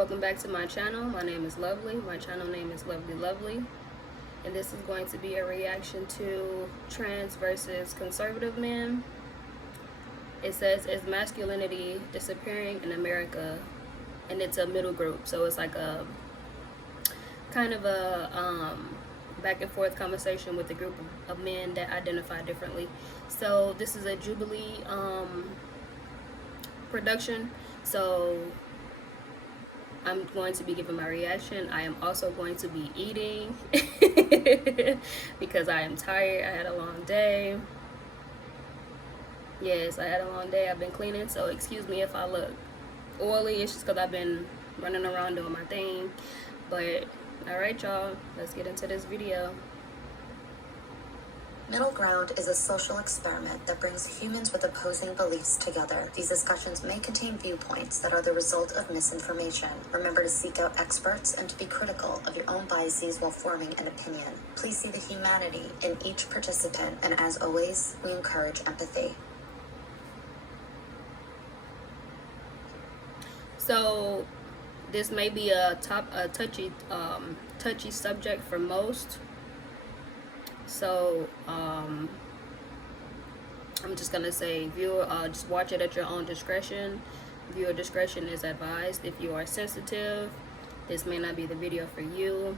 welcome back to my channel. My name is Lovely. My channel name is Lovely, and this is going to be a reaction to trans versus conservative men. It says, is masculinity disappearing in America? And it's a middle group, so it's like a kind of a back and forth conversation with a group of men that identify differently. So this is a Jubilee production, so I'm going to be giving my reaction. I am also going to be eating because I am tired. I had a long day. Yes, I had a long day. I've been cleaning, so excuse me if I look oily. It's just because I've been running around doing my thing. But alright, y'all, let's get into this video. Middle ground is a social experiment that brings humans with opposing beliefs together. These discussions may contain viewpoints that are the result of misinformation. Remember to seek out experts and to be critical of your own biases while forming an opinion. Please see the humanity in each participant, and as always, we encourage empathy. So this may be a touchy subject for most. So I'm just gonna say, viewer, just watch it at your own discretion. Viewer discretion is advised. If you are sensitive, this may not be the video for you.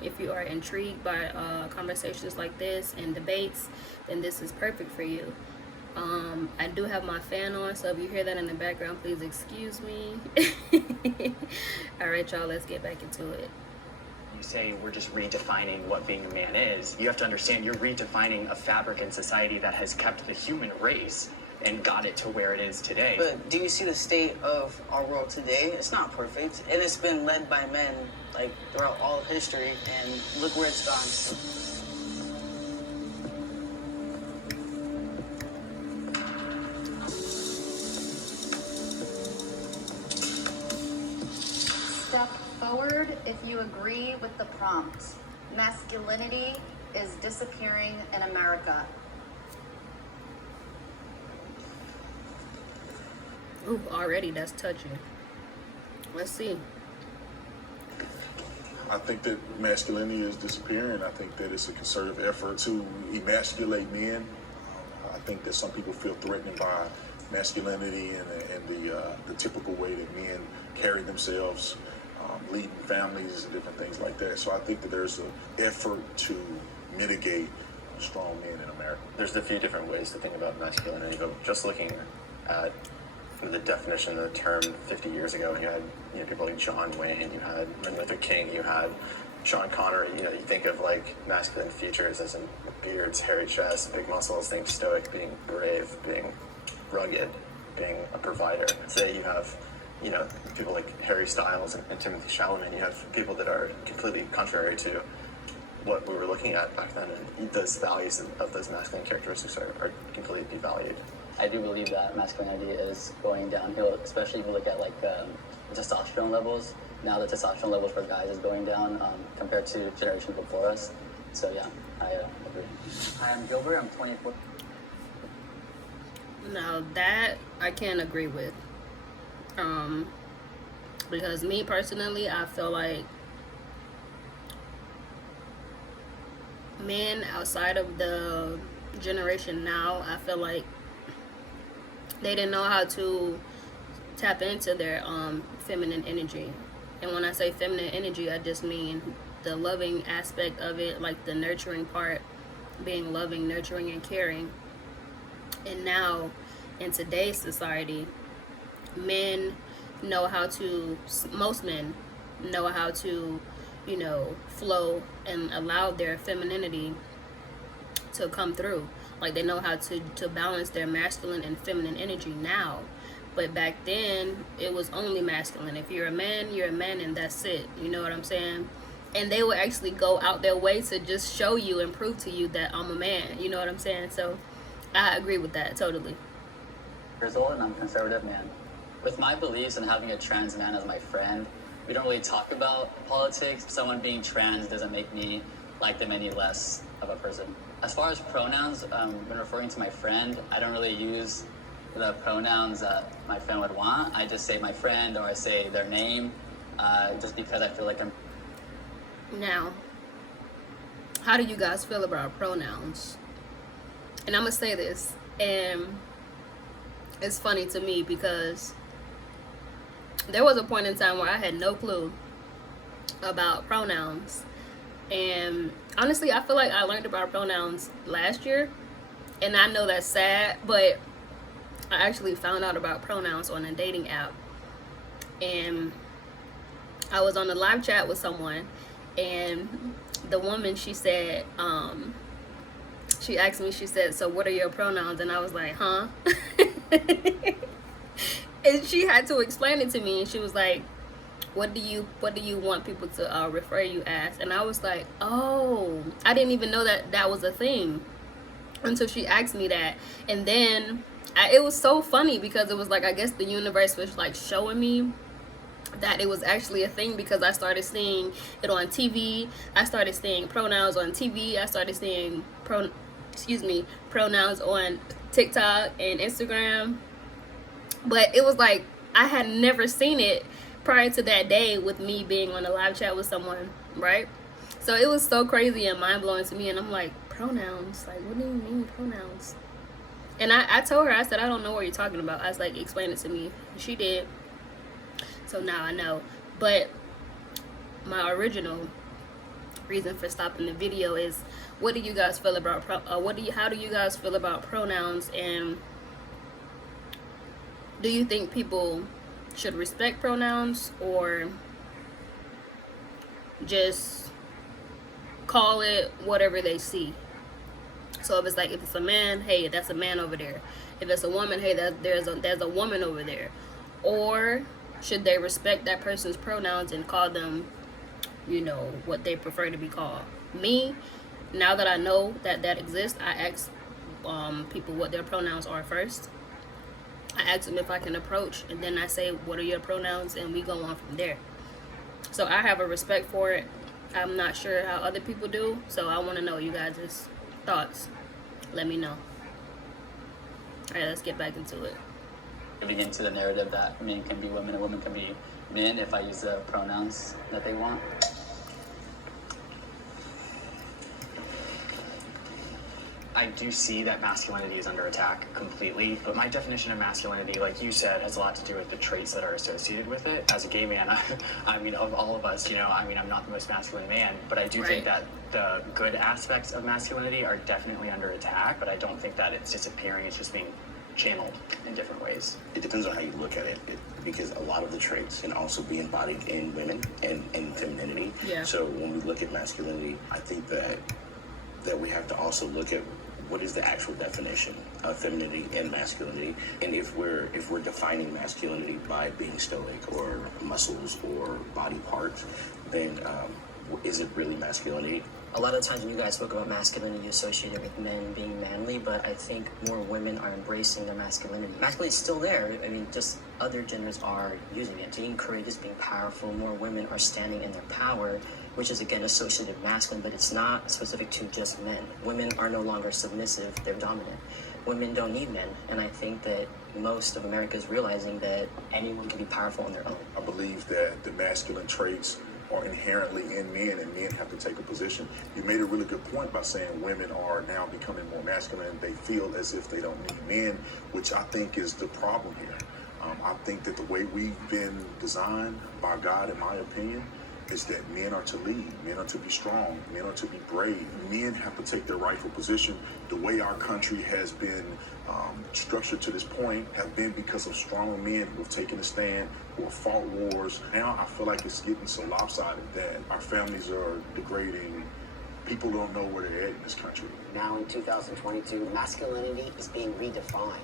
If you are intrigued by conversations like this and debates, then this is perfect for you. I do have my fan on, so if you hear that in the background, please excuse me. Alright, y'all, let's get back into it. You say we're just redefining what being a man is. You have to understand you're redefining a fabric in society that has kept the human race and got it to where it is today. But do you see the state of our world today? It's not perfect, and it's been led by men like throughout all of history, and look where it's gone. Step forward if you agree with the prompt. Masculinity is disappearing in America. Ooh, already that's touching. Let's see. I think that masculinity is disappearing. I think that it's a concerted effort to emasculate men. I think that some people feel threatened by masculinity and the typical way that men carry themselves, leading families and different things like that. So I think that there's an effort to mitigate strong men in America. There's a few different ways to think about masculinity, but just looking at the definition of the term 50 years ago, you had people like John Wayne, you had Martin Luther King, you had Sean Connery. You think of like masculine features as in beards, hairy chest, big muscles, think stoic, being brave, being rugged, being a provider. Today you have people like Harry Styles and Timothy Chalamet. You have people that are completely contrary to what we were looking at back then, and those values of those masculine characteristics are completely devalued. I do believe that masculinity is going downhill, especially if you look at like testosterone levels. Now the testosterone levels for guys is going down compared to generations before us. So yeah, I agree. Hi, I'm Gilbert. I'm 24. Now that I can't agree with. Because me personally, I feel like men outside of the generation now, I feel like they didn't know how to tap into their feminine energy. And when I say feminine energy, I just mean the loving aspect of it, like the nurturing part, being loving, nurturing, and caring. And now in today's society, men know how to, most men know how to, flow and allow their femininity to come through. Like they know how to balance their masculine and feminine energy now. But back then, it was only masculine. If you're a man, you're a man, and that's it. You know what I'm saying? And they would actually go out their way to just show you and prove to you that I'm a man. You know what I'm saying? So I agree with that totally. Years old, and I'm a conservative man. With my beliefs and having a trans man as my friend, we don't really talk about politics. Someone being trans doesn't make me like them any less of a person. As far as pronouns, when referring to my friend, I don't really use the pronouns that my friend would want. I just say my friend or I say their name, just because I feel like I'm. Now, how do you guys feel about pronouns? And I'm gonna say this, and it's funny to me because there was a point in time where I had no clue about pronouns. And honestly, I feel like I learned about pronouns last year. And I know that's sad, but I actually found out about pronouns on a dating app. And I was on a live chat with someone, and the woman, she said, she asked me, she said, so what are your pronouns? And I was like, huh? And she had to explain it to me, and she was like, what do you want people to refer you as? And I was like, oh, I didn't even know that was a thing until she asked me that. And then it was so funny because it was like, I guess the universe was like showing me that it was actually a thing, because I started seeing it on TV. I started seeing pronouns on TV. I started seeing pronouns on TikTok and Instagram. But it was like I had never seen it prior to that day with me being on a live chat with someone, right? So it was so crazy and mind-blowing to me, and I'm like, pronouns? Like, what do you mean pronouns? And I told her, I said, I don't know what you're talking about. I was like, explain it to me. She did. So now I know. But my original reason for stopping the video is, what do you guys feel about how do you guys feel about pronouns, and do you think people should respect pronouns or just call it whatever they see? So if it's like, if it's a man, hey, that's a man over there. If it's a woman, hey, there's a woman over there. Or should they respect that person's pronouns and call them, what they prefer to be called? Me, now that I know that exists, I ask people what their pronouns are first. I ask them if I can approach, and then I say, what are your pronouns? And we go on from there. So I have a respect for it. I'm not sure how other people do, so I want to know you guys' thoughts. Let me know. All right, let's get back into it. Giving into the narrative that men can be women and women can be men if I use the pronouns that they want. I do see that masculinity is under attack completely, but my definition of masculinity, like you said, has a lot to do with the traits that are associated with it. As a gay man, I mean, of all of us, I'm not the most masculine man, but I do think that the good aspects of masculinity are definitely under attack, but I don't think that it's disappearing, it's just being channeled in different ways. It depends on how you look at it, because a lot of the traits can also be embodied in women and in femininity. Yeah. So when we look at masculinity, I think that we have to also look at what is the actual definition of femininity and masculinity, and if we're defining masculinity by being stoic or muscles or body parts, then is it really masculinity? A lot of times when you guys spoke about masculinity, you associate it with men being manly, but I think more women are embracing their masculinity. Masculinity is still there. I mean, just other genders are using it. Being courageous, being powerful, more women are standing in their power, which is again associated with masculine, but it's not specific to just men. Women are no longer submissive, they're dominant. Women don't need men, and I think that most of America is realizing that anyone can be powerful on their own. I believe that the masculine traits are inherently in men, and men have to take a position. You made a really good point by saying women are now becoming more masculine. They feel as if they don't need men, which I think is the problem here. I think that the way we've been designed by God, in my opinion, is that men are to lead, men are to be strong, men are to be brave. Men have to take their rightful position. The way our country has been structured to this point have been because of strong men who have taken a stand, who have fought wars. Now I feel like it's getting so lopsided that our families are degrading. People don't know where they're at in this country. Now in 2022, masculinity is being redefined.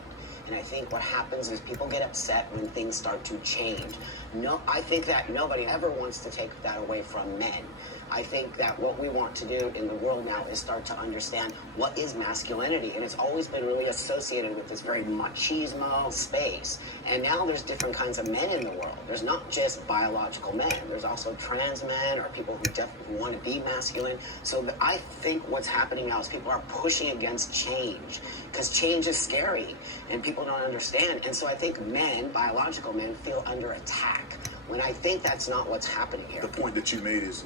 And I think what happens is people get upset when things start to change. No, I think that nobody ever wants to take that away from men. I think that what we want to do in the world now is start to understand what is masculinity. And it's always been really associated with this very machismo space. And now there's different kinds of men in the world. There's not just biological men. There's also trans men or people who definitely want to be masculine. So I think what's happening now is people are pushing against change because change is scary and people don't understand. And so I think men, biological men, feel under attack when I think that's not what's happening here. The point that you made is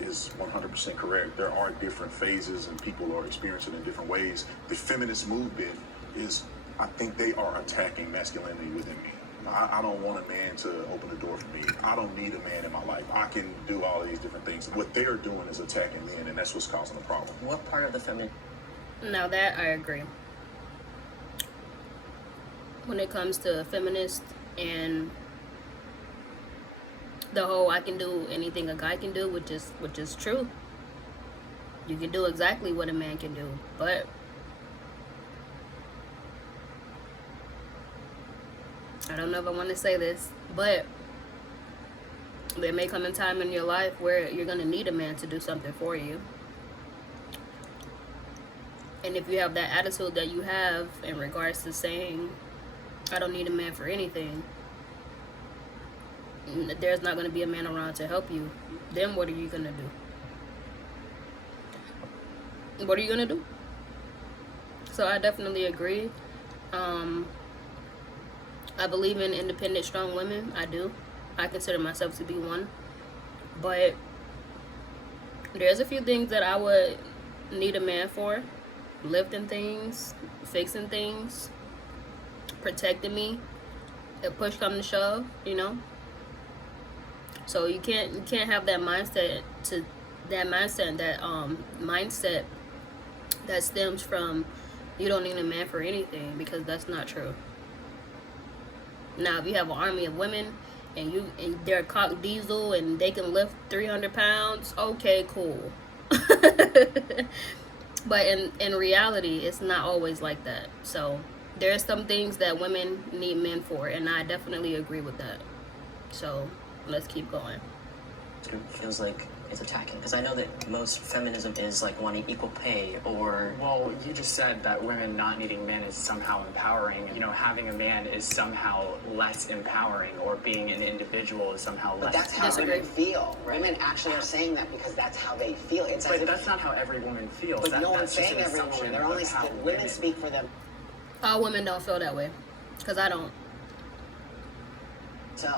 100% correct. There are different phases and people are experiencing it in different ways. The feminist movement is, I think they are attacking masculinity within me. I don't want a man to open the door for me. I don't need a man in my life. I can do all of these different things. What they're doing is attacking men, and that's what's causing the problem. What part of the feminine? Now that I agree. When it comes to feminist and the whole I can do anything a guy can do, which is true. You can do exactly what a man can do, but I don't know if I want to say this, but there may come a time in your life where you're going to need a man to do something for you. And if you have that attitude that you have in regards to saying, I don't need a man for anything, there's not going to be a man around to help you, then what are you going to do? What are you going to do? So I definitely agree. I believe in independent, strong women. I do. I consider myself to be one. But there's a few things that I would need a man for. Lifting things, fixing things, protecting me. If push comes to shove, you know. So you can't have that mindset that stems from you don't need a man for anything, because that's not true. Now, if you have an army of women and they're cock diesel and they can lift 300 pounds, okay, cool. But in reality, it's not always like that. So there's some things that women need men for, and I definitely agree with that. So let's keep going. It feels like it's attacking, because I know that most feminism is like wanting equal pay, or Well, you just said that women not needing men is somehow empowering. You know, having a man is somehow less empowering, or being an individual is somehow But less. that's how women feel. Women actually are saying that because that's how they feel. It's as But if, that's not how every woman feels. but That- no one's that's just saying an every assumption woman. They're of only how women speak for them. All women don't feel that way, because I don't. So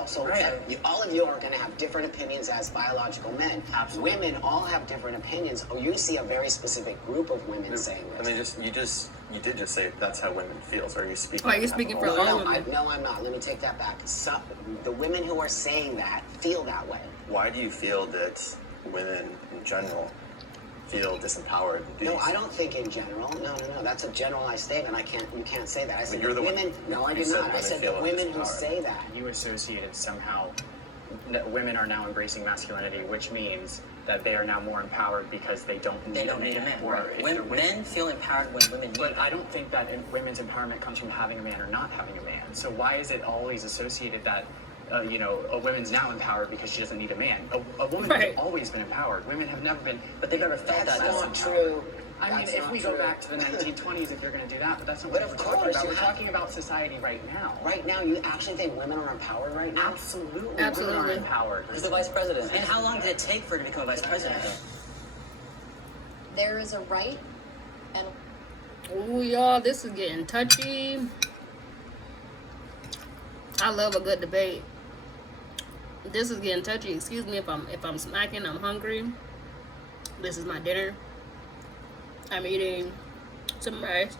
all of you are going to have different opinions as biological men. Absolutely. Women all have different opinions. Oh, you see a very specific group of women saying I this. mean, you did just say that's how women feel. So are you speaking? Are you on speaking behalf for of all No, women? no, I'm not. Let me take that back. The women who are saying that feel that way. Why do you feel that women in general feel disempowered? No, I don't think in general. No. That's a generalized statement. You can't say that. I said you're the one- women. No, I you did said not. I women said feel the women who disempowered. say that. You associated somehow that women are now embracing masculinity, which means that they are now more empowered because they don't need need a man. Or if they're When men feel empowered when women need. But I don't think that women's empowerment comes from having a man or not having a man. So why is it always associated that, a woman's now empowered because she doesn't need a man? A woman Right. has always been empowered. Women have never been. But they've never felt That's that. not true. I mean, That's if not we go true. back to the 1920s, if you're going to do that, but that's not But what of we're talking course, about. you We're have- talking about society right now. Right now, you actually think women are empowered right now? Absolutely. Women Absolutely. are empowered. He's the vice president. And how long did it take for her to become a vice president? There is a right and Ooh, y'all, this is getting touchy. I love a good debate. This is getting touchy. Excuse me if I'm smacking. I'm hungry. This is my dinner. I'm eating some rice,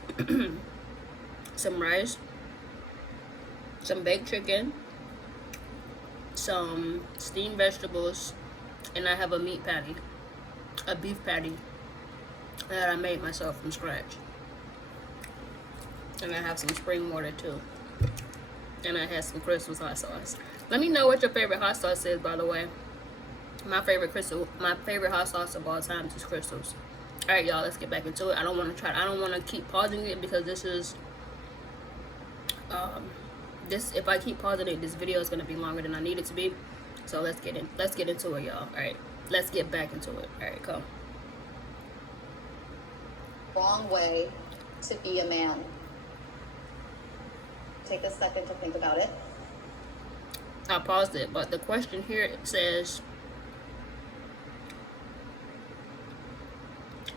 some baked chicken, some steamed vegetables, and I have a meat patty, a beef patty that I made myself from scratch. And I have some spring water too. And I had some Crystal's hot sauce. Let me know what your favorite hot sauce is, by the way. My favorite hot sauce of all time is Crystal's. All right, y'all, let's get back into it. I don't want to keep pausing it, because this is if I keep pausing it, this video is going to be longer than I need it to be. So let's get into it, y'all. All right, let's get back into it. All right, come. wrong way to be a man. Take a second to think about it. I paused it, but the question here says,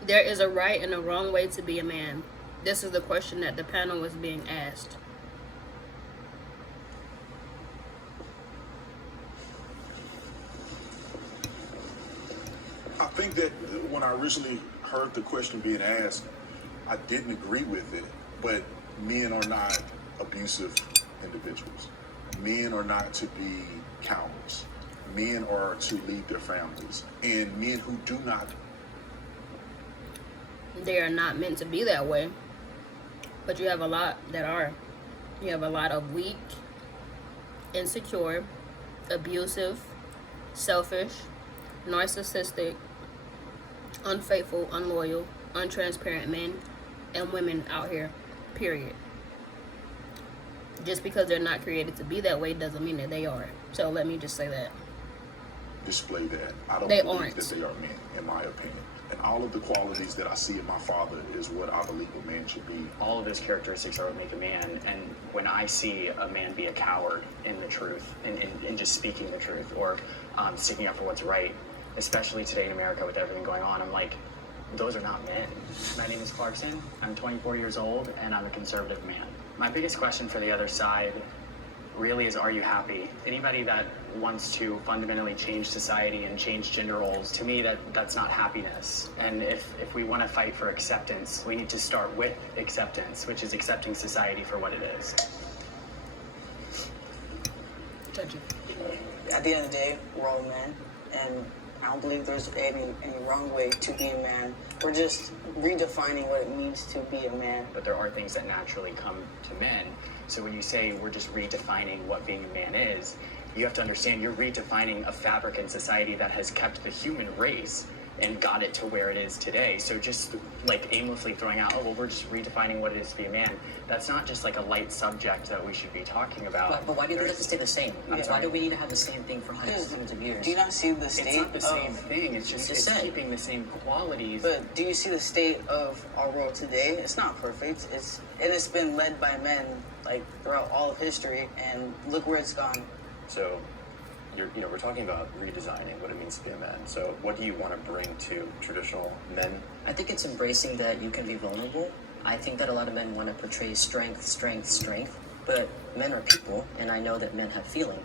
there is a right and a wrong way to be a man. this is the question that the panel was being asked. I think that when I originally heard the question being asked, I didn't agree with it. But men are not abusive individuals. Men are not to be cowards. Men are to lead their families. And men who do not, they are not meant to be that way. But you have a lot that are. You have a lot of weak, insecure, abusive, selfish, narcissistic, unfaithful, unloyal, untransparent men and women out here, period. Just because they're not created to be that way doesn't mean that they are. So let me just say that. display that. I don't They believe aren't. that they are men, in my opinion. And all of the qualities that I see in my father is what I believe a man should be. All of those characteristics are what make a man, and when I see a man be a coward in the truth, in just speaking the truth, or sticking up for what's right, especially today in America with everything going on, I'm like, those are not men. My name is Clarkson, I'm 24 years old, and I'm a conservative man. My biggest question for the other side really is, are you happy? Anybody that wants to fundamentally change society and change gender roles, to me that's not happiness. And if we want to fight for acceptance, we need to start with acceptance, which is accepting society for what it is. Judge you. At the end of the day, we're all men, and I don't believe there's any wrong way to be a man. We're just redefining what it means to be a man. But there are things that naturally come to men. So when you say we're just redefining what being a man is, you have to understand you're redefining a fabric in society that has kept the human race and got it to where it is today. So just like aimlessly throwing out, oh, well, we're just redefining what it is to be a man. That's not just like a light subject that we should be talking about. But why do they have to stay the same? I'm sorry. Why do we need to have the same thing for hundreds of years? Do you not see the state It's not the same of... thing. It's just it's keeping the same qualities. But do you see the state of our world today? It's not perfect. It's been led by men like throughout all of history, and look where it's gone. So, we're talking about redesigning what it means to be a man. So, what do you want to bring to traditional men? I think it's embracing that you can be vulnerable. I think that a lot of men want to portray strength, but men are people, and I know that men have feeling.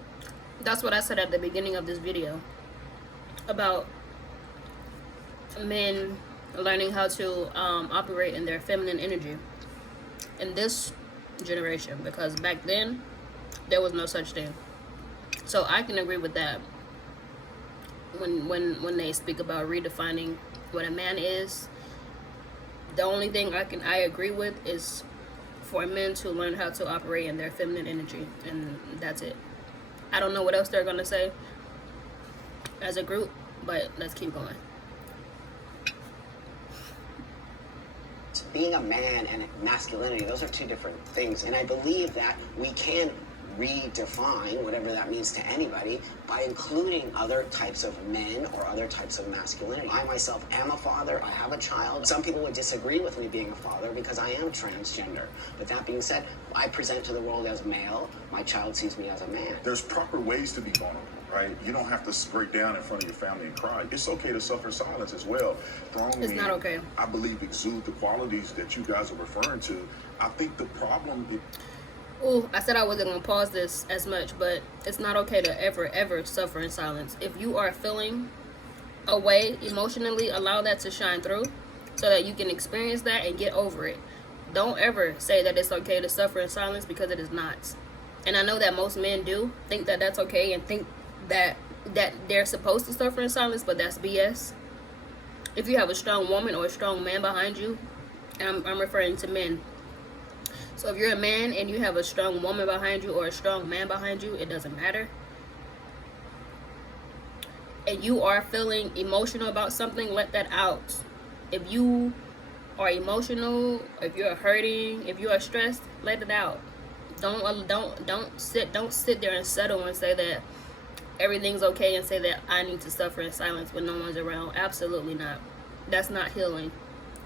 That's what I said at the beginning of this video about men learning how to operate in their feminine energy in this generation, because back then there was no such thing. So I can agree with that when they speak about redefining what a man is. The only thing I agree with is for men to learn how to operate in their feminine energy, and that's it. I don't know what else they're gonna say as a group, but let's keep going. Being a man and masculinity, those are two different things. And I believe that we can redefine whatever that means to anybody by including other types of men or other types of masculinity. I myself am a father. I have a child. Some people would disagree with me being a father because I am transgender. But that being said, I present to the world as male. My child sees me as a man. There's proper ways to be vulnerable, right? You don't have to break down in front of your family and cry. It's okay to suffer in silence as well. It's not okay. I believe, exude the qualities that you guys are referring to. I think the problem... Ooh, I said I wasn't going to pause this as much, but it's not okay to ever suffer in silence. If you are feeling a way emotionally, allow that to shine through so that you can experience that and get over it. Don't ever say that it's okay to suffer in silence, because it is not. And I know that most men do think that that's okay and think that they're supposed to suffer in silence, but that's BS. If you have a strong woman or a strong man behind you, and I'm referring to men. So if you're a man and you have a strong woman behind you or a strong man behind you, it doesn't matter. And you are feeling emotional about something, let that out. If you are emotional, if you're hurting, if you are stressed, let it out. Don't sit there and settle and say that everything's okay and say that I need to suffer in silence when no one's around. Absolutely not. That's not healing.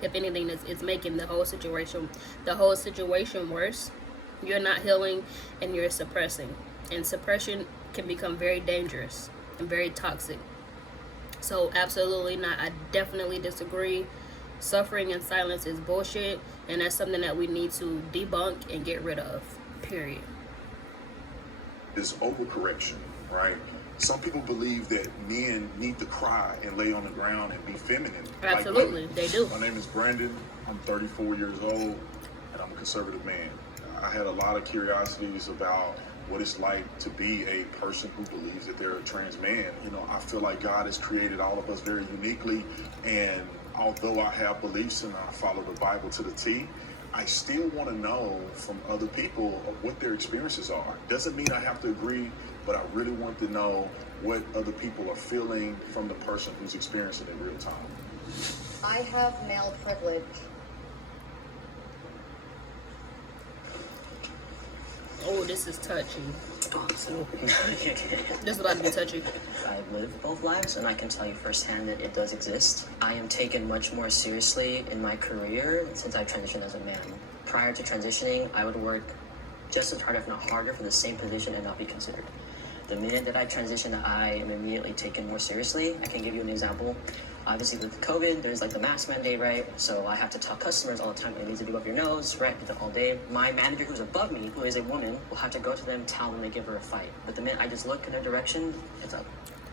If anything, it's making the whole situation worse. You're not healing and you're suppressing. And suppression can become very dangerous and very toxic. So absolutely not. I definitely disagree. Suffering in silence is bullshit. And that's something that we need to debunk and get rid of, period. Is overcorrection, right? Some people believe that men need to cry and lay on the ground and be feminine. Absolutely, like they do. My name is Brandon. I'm 34 years old, and I'm a conservative man. I had a lot of curiosities about what it's like to be a person who believes that they're a trans man. You know, I feel like God has created all of us very uniquely, and although I have beliefs and I follow the Bible to the T, I still want to know from other people of what their experiences are. Doesn't mean I have to agree, but I really want to know what other people are feeling from the person who's experiencing it in real time. I have male privilege. Oh, this is touchy. Oh, so This is about to be touchy. I've lived both lives, and I can tell you firsthand that it does exist. I am taken much more seriously in my career since I've transitioned as a man. Prior to transitioning, I would work just as hard, if not harder, for the same position and not be considered. The minute that I transition, I am immediately taken more seriously. I can give you an example. Obviously, with COVID, there's like the mask mandate, right? So I have to tell customers all the time, it needs to be above your nose, right? All day. My manager, who's above me, who is a woman, will have to go to them, tell them to give her a fight. But the minute I just look in their direction, it's up.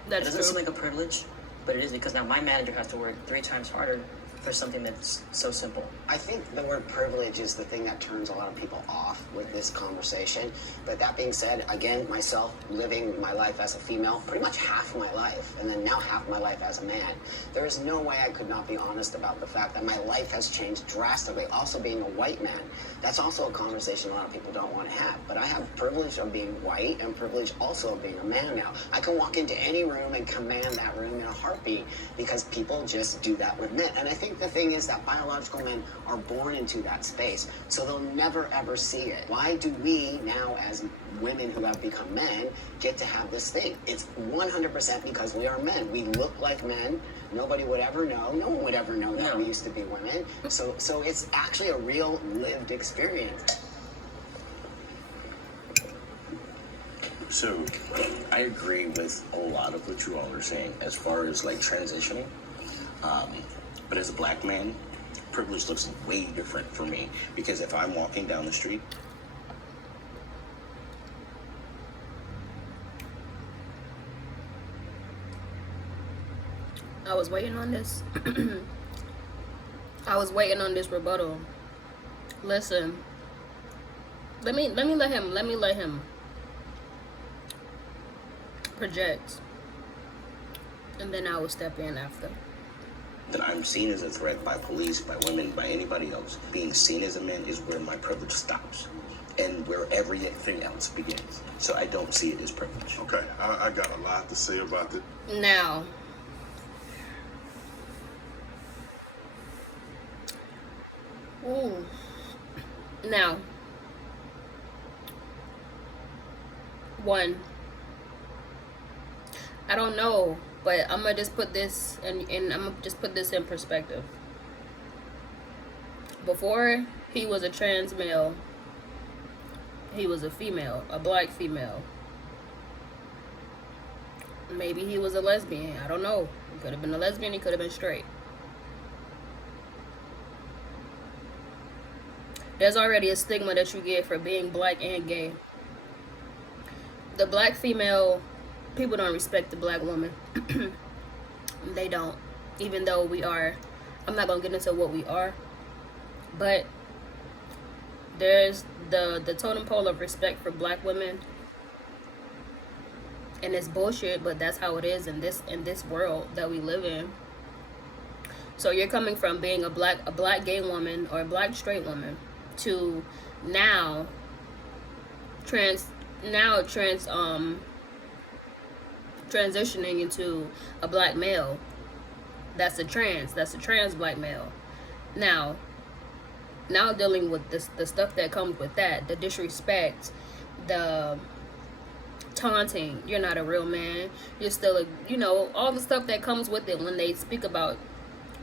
That's It doesn't true. seem like a privilege, but it is, because now my manager has to work 3 times harder for something that's so simple. I think the word privilege is the thing that turns a lot of people off with this conversation. But that being said, again, myself living my life as a female, pretty much half my life, and then now half my life as a man, there is no way I could not be honest about the fact that my life has changed drastically. Also being a white man, that's also a conversation a lot of people don't want to have. But I have privilege of being white and privilege also of being a man now. I can walk into any room and command that room in a heartbeat because people just do that with men. And I think the thing is that biological men are born into that space, so they'll never ever see it. Why do we now, as women who have become men, get to have this thing? It's 100% because we are men. We look like men. Nobody would ever know. No one would ever know that we used to be women. So it's actually a real lived experience. So, I agree with a lot of what you all are saying as far as like transitioning. But as a black man, privilege looks way different for me, because if I'm walking down the street, I was waiting on this. I was waiting on this rebuttal. Listen. Let me let him project. And then I will step in after. that I'm seen as a threat by police, by women, by anybody else, being seen as a man is where my privilege stops and where everything else begins. So I don't see it as privilege. Okay, I got a lot to say about this. Now, ooh, now, one, I don't know, but I'm gonna just put this and I'm gonna just put this in perspective. Before he was a trans male, he was a female, a black female. Maybe he was a lesbian. I don't know. He could have been a lesbian. He could have been straight. There's already a stigma that you get for being black and gay. The black female, people don't respect the black woman. They don't. Even though we are, I'm not going to get into what we are. But there's the totem pole of respect for black women. And it's bullshit, but that's how it is in this world that we live in. So you're coming from being a black gay woman or a black straight woman to now transitioning into a black male. That's a trans black male. Now dealing with the stuff that comes with that, the disrespect, the taunting, you're not a real man, you're still all the stuff that comes with it when they speak about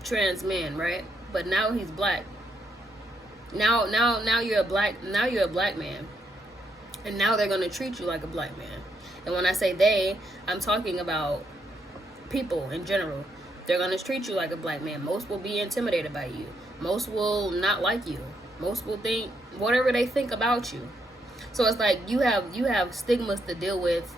trans men, right? But now he's black. Now you're a black man. And now they're gonna treat you like a black man. And when I say they, I'm talking about people in general. They're gonna treat you like a black man. Most will be intimidated by you. Most will not like you. Most people think whatever they think about you. So it's like you have stigmas to deal with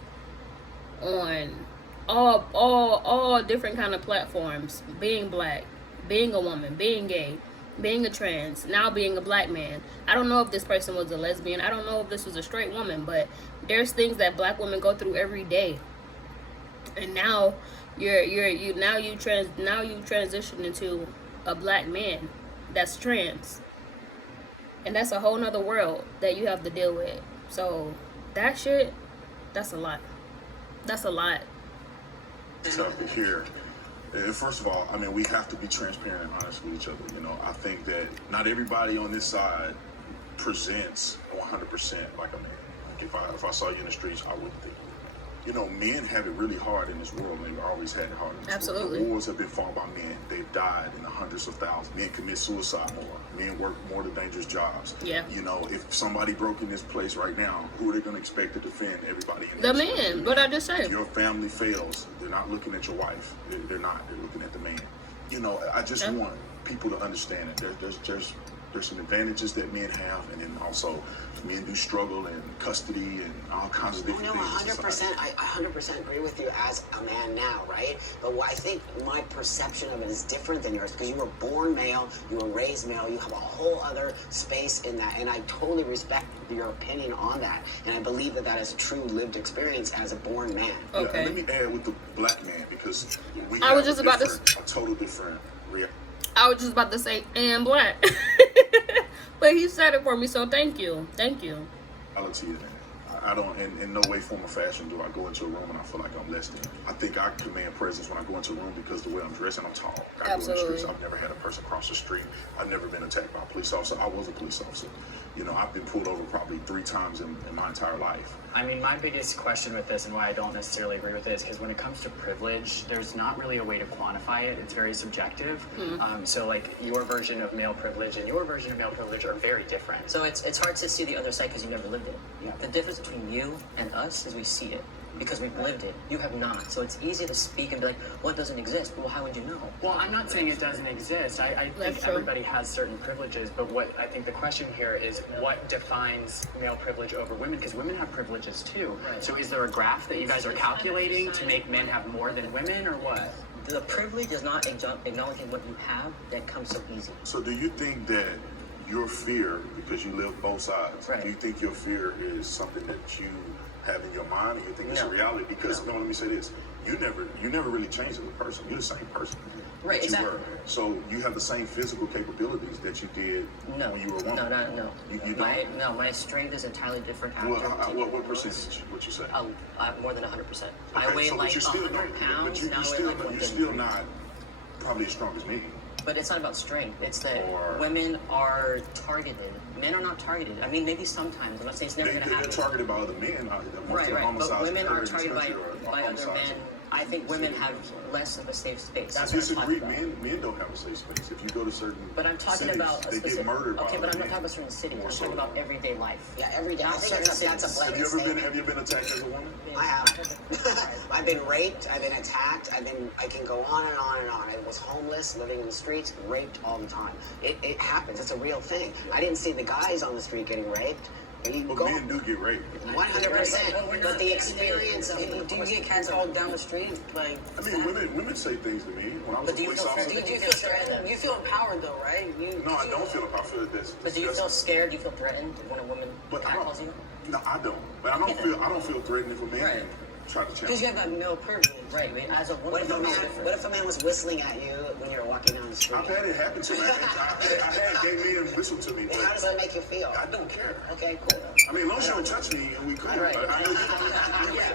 on all different kind of platforms. Being black, being a woman, being gay, being a trans, now being a black man. I don't know if this person was a lesbian. I don't know if this was a straight woman, but there's things that black women go through every day. And now you transition into a black man that's trans. And that's a whole nother world that you have to deal with. So that shit, that's a lot. That's a lot. Tough to hear. And first of all, I mean, we have to be transparent and honest with each other. You know, I think that not everybody on this side presents 100% like a man. Like if I saw you in the streets, I wouldn't think. You know, men have it really hard in this world, and they've always had it hard in this Absolutely. world. The wars have been fought by men. They've died in the hundreds of thousands. Men commit suicide more. Men work more the dangerous jobs. Yeah. You know, if somebody broke in this place right now, who are they going to expect to defend everybody? The man. What I just said. If your family fails, they're not looking at your wife. They're not. They're looking at the man. You know, I just want people to understand that there's some advantages that men have, and then also men do struggle in custody and all kinds of different things. 100%. I 100% agree with you as a man now, right? But what I think my perception of it is different than yours because you were born male, you were raised male, you have a whole other space in that, and I totally respect your opinion on that, and I believe that that is true lived experience as a born man. Okay. Yeah, let me add with the black man because we I have was just about to a total different reaction. I was just about to say, and black. But he said it for me, so thank you. Thank you. I don't, in no way, form, or fashion do I go into a room and I feel like I'm less than. I think I command presence when I go into a room because the way I'm dressed and I'm tall. I go in the streets, I've never had a person cross the street. I've never been attacked by a police officer. I was a police officer. You know, I've been pulled over probably 3 times in my entire life. I mean, my biggest question with this and why I don't necessarily agree with it is because when it comes to privilege, there's not really a way to quantify it. It's very subjective. So, like, your version of male privilege and your version of male privilege are very different. So it's hard to see the other side because you never lived it. Yeah. The difference between you and us is we see it because we've lived it. You have not. So it's easy to speak and be like, what doesn't exist? Well, how would you know? Well, I'm not saying it doesn't exist. I think everybody has certain privileges, but what I think the question here is what defines male privilege over women? Because women have privileges too. Right. So is there a graph that you guys are calculating to make men have more than women, or what? The privilege is not acknowledging what you have that comes so easy. So do you think that your fear, because you live both sides, Right. do you think your fear is something that you have in your mind, or you think it's a reality? Because no, let me say this: you never really changed as a person. You're the same person. Right, that you exactly. were. So you have the same physical capabilities that you did when you were a woman. No. You don't? My strength is entirely different after. What percentage would you say? More than 100%. Okay, I weigh but like you're still 100 pounds. But Now I weigh you're like 130. still not probably as strong as me. But it's not about strength. It's that Or- women are targeted. Men are not targeted. I mean, maybe sometimes. I'm not saying it's never going to They're happen. targeted by other men. Right. But women are targeted by other men. I think women have less of a safe space. I That's what I'm disagree. talking about. Men don't have a safe space. If you go to certain But I'm talking cities, about a they specific. get murdered Okay, by but other I'm not men. talking about certain cities. I'm talking about everyday life. Yeah, every day. I think that's a Have blanket you statement. have you been attacked as a woman? I have. I've been raped. I've been attacked. I can go on and on and on. I was homeless, living in the streets, raped all the time. It happens. It's a real thing. I didn't see the guys on the street getting raped. But men do get raped. 100%. But the experience of Do you get catcalled down the street? Like, I mean, women say things to me when I was a do you police feel officer. do you feel threatened? You feel empowered though, right? No, I don't feel I feel this. But do you feel scared? Do you feel threatened when a woman But I tackles you? don't. No, I don't. But I don't feel threatened if a man Right. try to Because challenge you me. have that male privilege. Right. As a What woman, if a man was whistling at you when you were walking down the street? I've had it happen to me. I had gay men whistle to me, And how does but that make you feel? I don't care. Okay, cool. I mean, as long as you don't touch me and we cool. Right. But I know you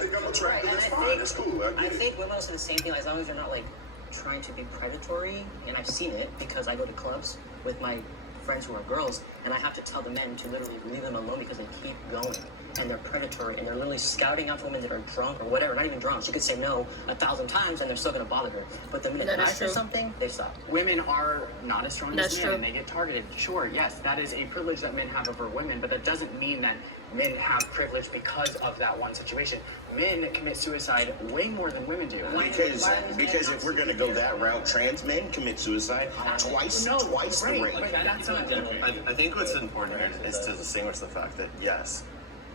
think I'm attractive. And That's I fine. think- That's cool. I think women also the same thing, as long as they're not like trying to be predatory. And I've seen it because I go to clubs with my friends who are girls, and I have to tell the men to literally leave them alone because they keep going. And they're predatory, and they're literally scouting out women that are drunk or whatever, not even drunk. She could say no 1,000 times, and they're still going to bother her. But the minute That that I is say true. something, they stop. Women are not as strong That's as men, true. and they get targeted. Sure, yes, that is a privilege that men have over women, but that doesn't mean that men have privilege because of that one situation. Men commit suicide way more than women do. Because if we're gonna go that route, trans men commit suicide twice the rate. But that's I think what's important here is to distinguish the fact that, yes,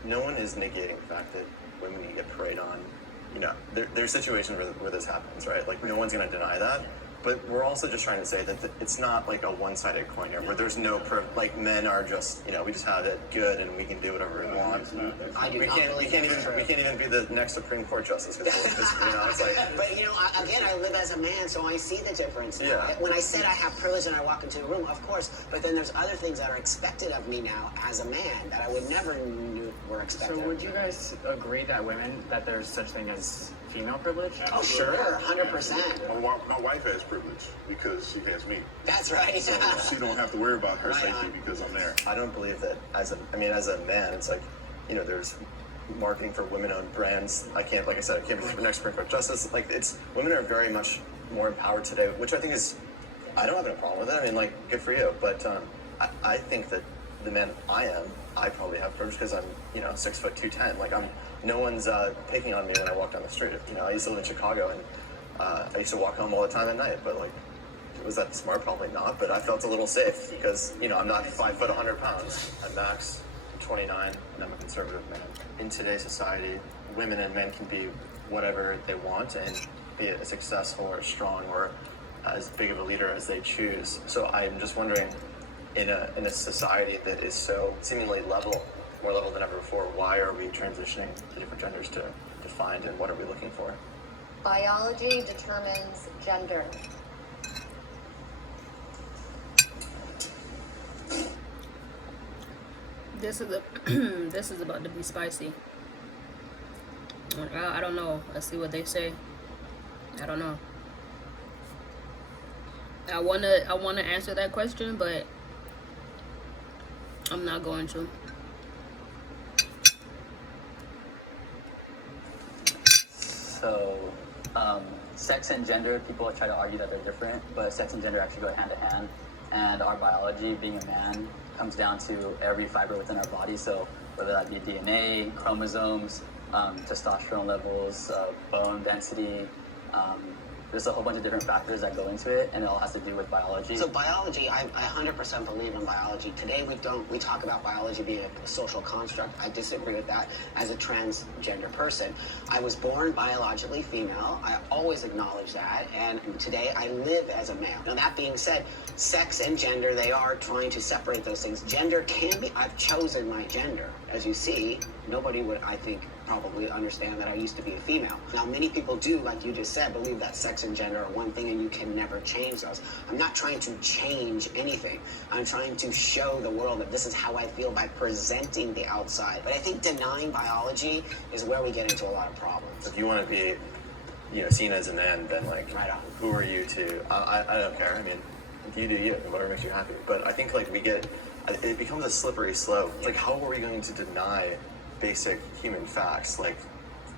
no one is negating the fact that women get preyed on. You know, there's situations where this happens, right? Like, no one's going to deny that. But we're also just trying to say that it's not like a one-sided coin here, where there's no like men are just, you know, we just have it good and we can do whatever we want. We can't even be the next Supreme Court justice. You know, it's like. But you know, again, I live as a man, so I see the difference. Yeah. When I said I have privilege and I walk into a room, of course. But then there's other things that are expected of me now as a man that I would never knew were expected. So would you guys agree that there's such thing as female privilege? Oh, sure, 100%. My wife has privilege because she has me. That's right. So she don't have to worry about her safety because I'm there. I don't believe that as a man, it's like, you know, there's marketing for women-owned brands. Like I said, I can't be the next Supreme Court justice. Like, women are very much more empowered today, which I think I don't have any problem with it. I mean, like, good for you. But I think that the man I probably have privilege because I'm, you know, 6 foot 210. Like, no one's picking on me when I walk down the street. You know, I used to live in Chicago and I used to walk home all the time at night, but like, was that smart? Probably not, but I felt a little safe because, you know, I'm not 5 foot 100 pounds. I'm max 29 and I'm a conservative man. In today's society, women and men can be whatever they want and be as successful or strong or as big of a leader as they choose. So I'm just wondering, in a society that is so seemingly more level than ever before, why are we transitioning the different genders to defined and what are we looking for? Biology determines gender. This is about to be spicy. I don't know. Let's see what they say. I don't know. I wanna answer that question, but I'm not going to. So, sex and gender, people try to argue that they're different, but sex and gender actually go hand to hand. And our biology, being a man, comes down to every fiber within our body. So whether that be DNA, chromosomes, testosterone levels, bone density, there's a whole bunch of different factors that go into it, and it all has to do with biology. So biology, I 100% believe in biology. Today we talk about biology being a social construct. I disagree with that as a transgender person. I was born biologically female. I always acknowledge that, and today I live as a male. Now that being said, sex and gender, they are trying to separate those things. Gender can be, I've chosen my gender. As you see, nobody would, I think, probably understand that I used to be a female. Now, many people do, like you just said, believe that sex and gender are one thing and you can never change those. I'm not trying to change anything. I'm trying to show the world that this is how I feel by presenting the outside. But I think denying biology is where we get into a lot of problems. If you want to be, you know, seen as an end, then like, right on. Who are you to? I don't care. I mean, you do you, whatever makes you happy. But I think like it becomes a slippery slope. It's like, how are we going to deny basic human facts? Like,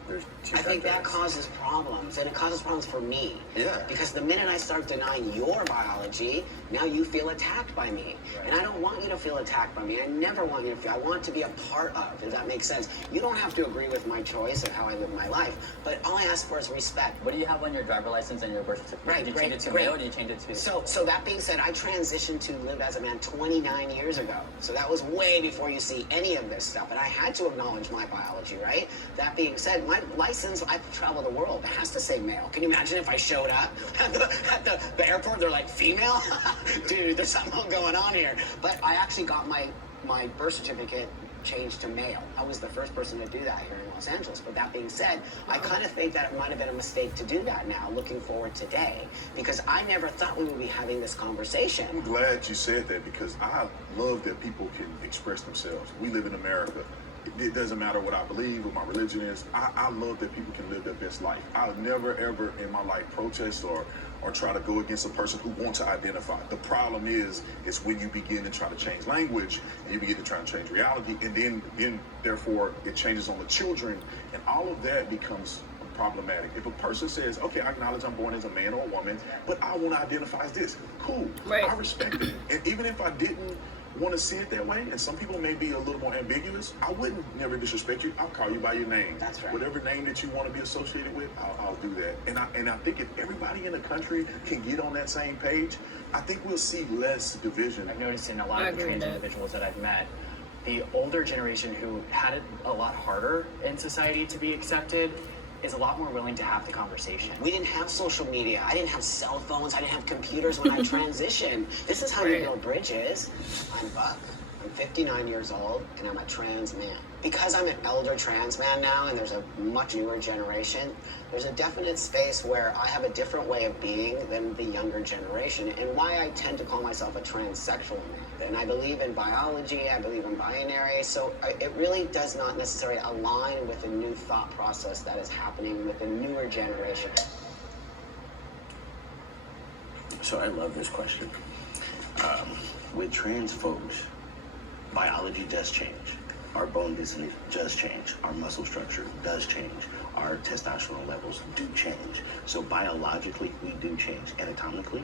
there's two I think that genders. causes problems, and it causes problems for me. Yeah. Because the minute I start denying your biology, now you feel attacked by me. Right. And I don't want you to feel attacked by me. I never want you to feel, I want to be a part of, if that makes sense. You don't have to agree with my choice of how I live my life, but all I ask for is respect. What do you have on your driver license and your birth certificate? Right, do you change it to great. male or do you change it to... So that being said, I transitioned to live as a man 29 years ago. So that was way before you see any of this stuff. And I had to acknowledge my biology, right? That being said, my license, I travel the world. It has to say male. Can you imagine if I showed up at the airport, they're like, female? Dude, there's something going on here. But I actually got my birth certificate changed to male. I was the first person to do that here in Los Angeles. But that being said, I kind of think that it might have been a mistake to do that now, looking forward today, because I never thought we would be having this conversation. I'm glad you said that because I love that people can express themselves. We live in America. It doesn't matter what I believe, what my religion is. I love that people can live their best life. I'll never, ever in my life protest or try to go against a person who wants to identify. The problem is when you begin to try to change language and you begin to try to change reality, and then therefore it changes on the children, and all of that becomes problematic. If a person says, okay, I acknowledge I'm born as a man or a woman, but I want to identify as this, cool. Right. I respect it. And even if I didn't want to see it that way, and some people may be a little more ambiguous, I wouldn't never disrespect you. I'll call you by your name. That's right. Whatever name that you want to be associated with, I'll do that. And I think if everybody in the country can get on that same page, I think we'll see less division. I've noticed in a lot of the trans individuals that I've met, the older generation who had it a lot harder in society to be accepted is a lot more willing to have the conversation. We didn't have social media. I didn't have cell phones. I didn't have computers when I transitioned. This is how you build bridges. I'm Buck. I'm 59 years old, and I'm a trans man. Because I'm an elder trans man now, and there's a much newer generation, there's a definite space where I have a different way of being than the younger generation, and why I tend to call myself a transsexual man. And I believe in biology, I believe in binary, so it really does not necessarily align with the new thought process that is happening with the newer generation. So I love this question. With trans folks, biology does change. Our bone density does change. Our muscle structure does change. Our testosterone levels do change. So biologically, we do change. Anatomically,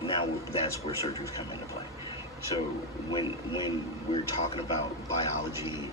now that's where surgeries come into play. So when we're talking about biology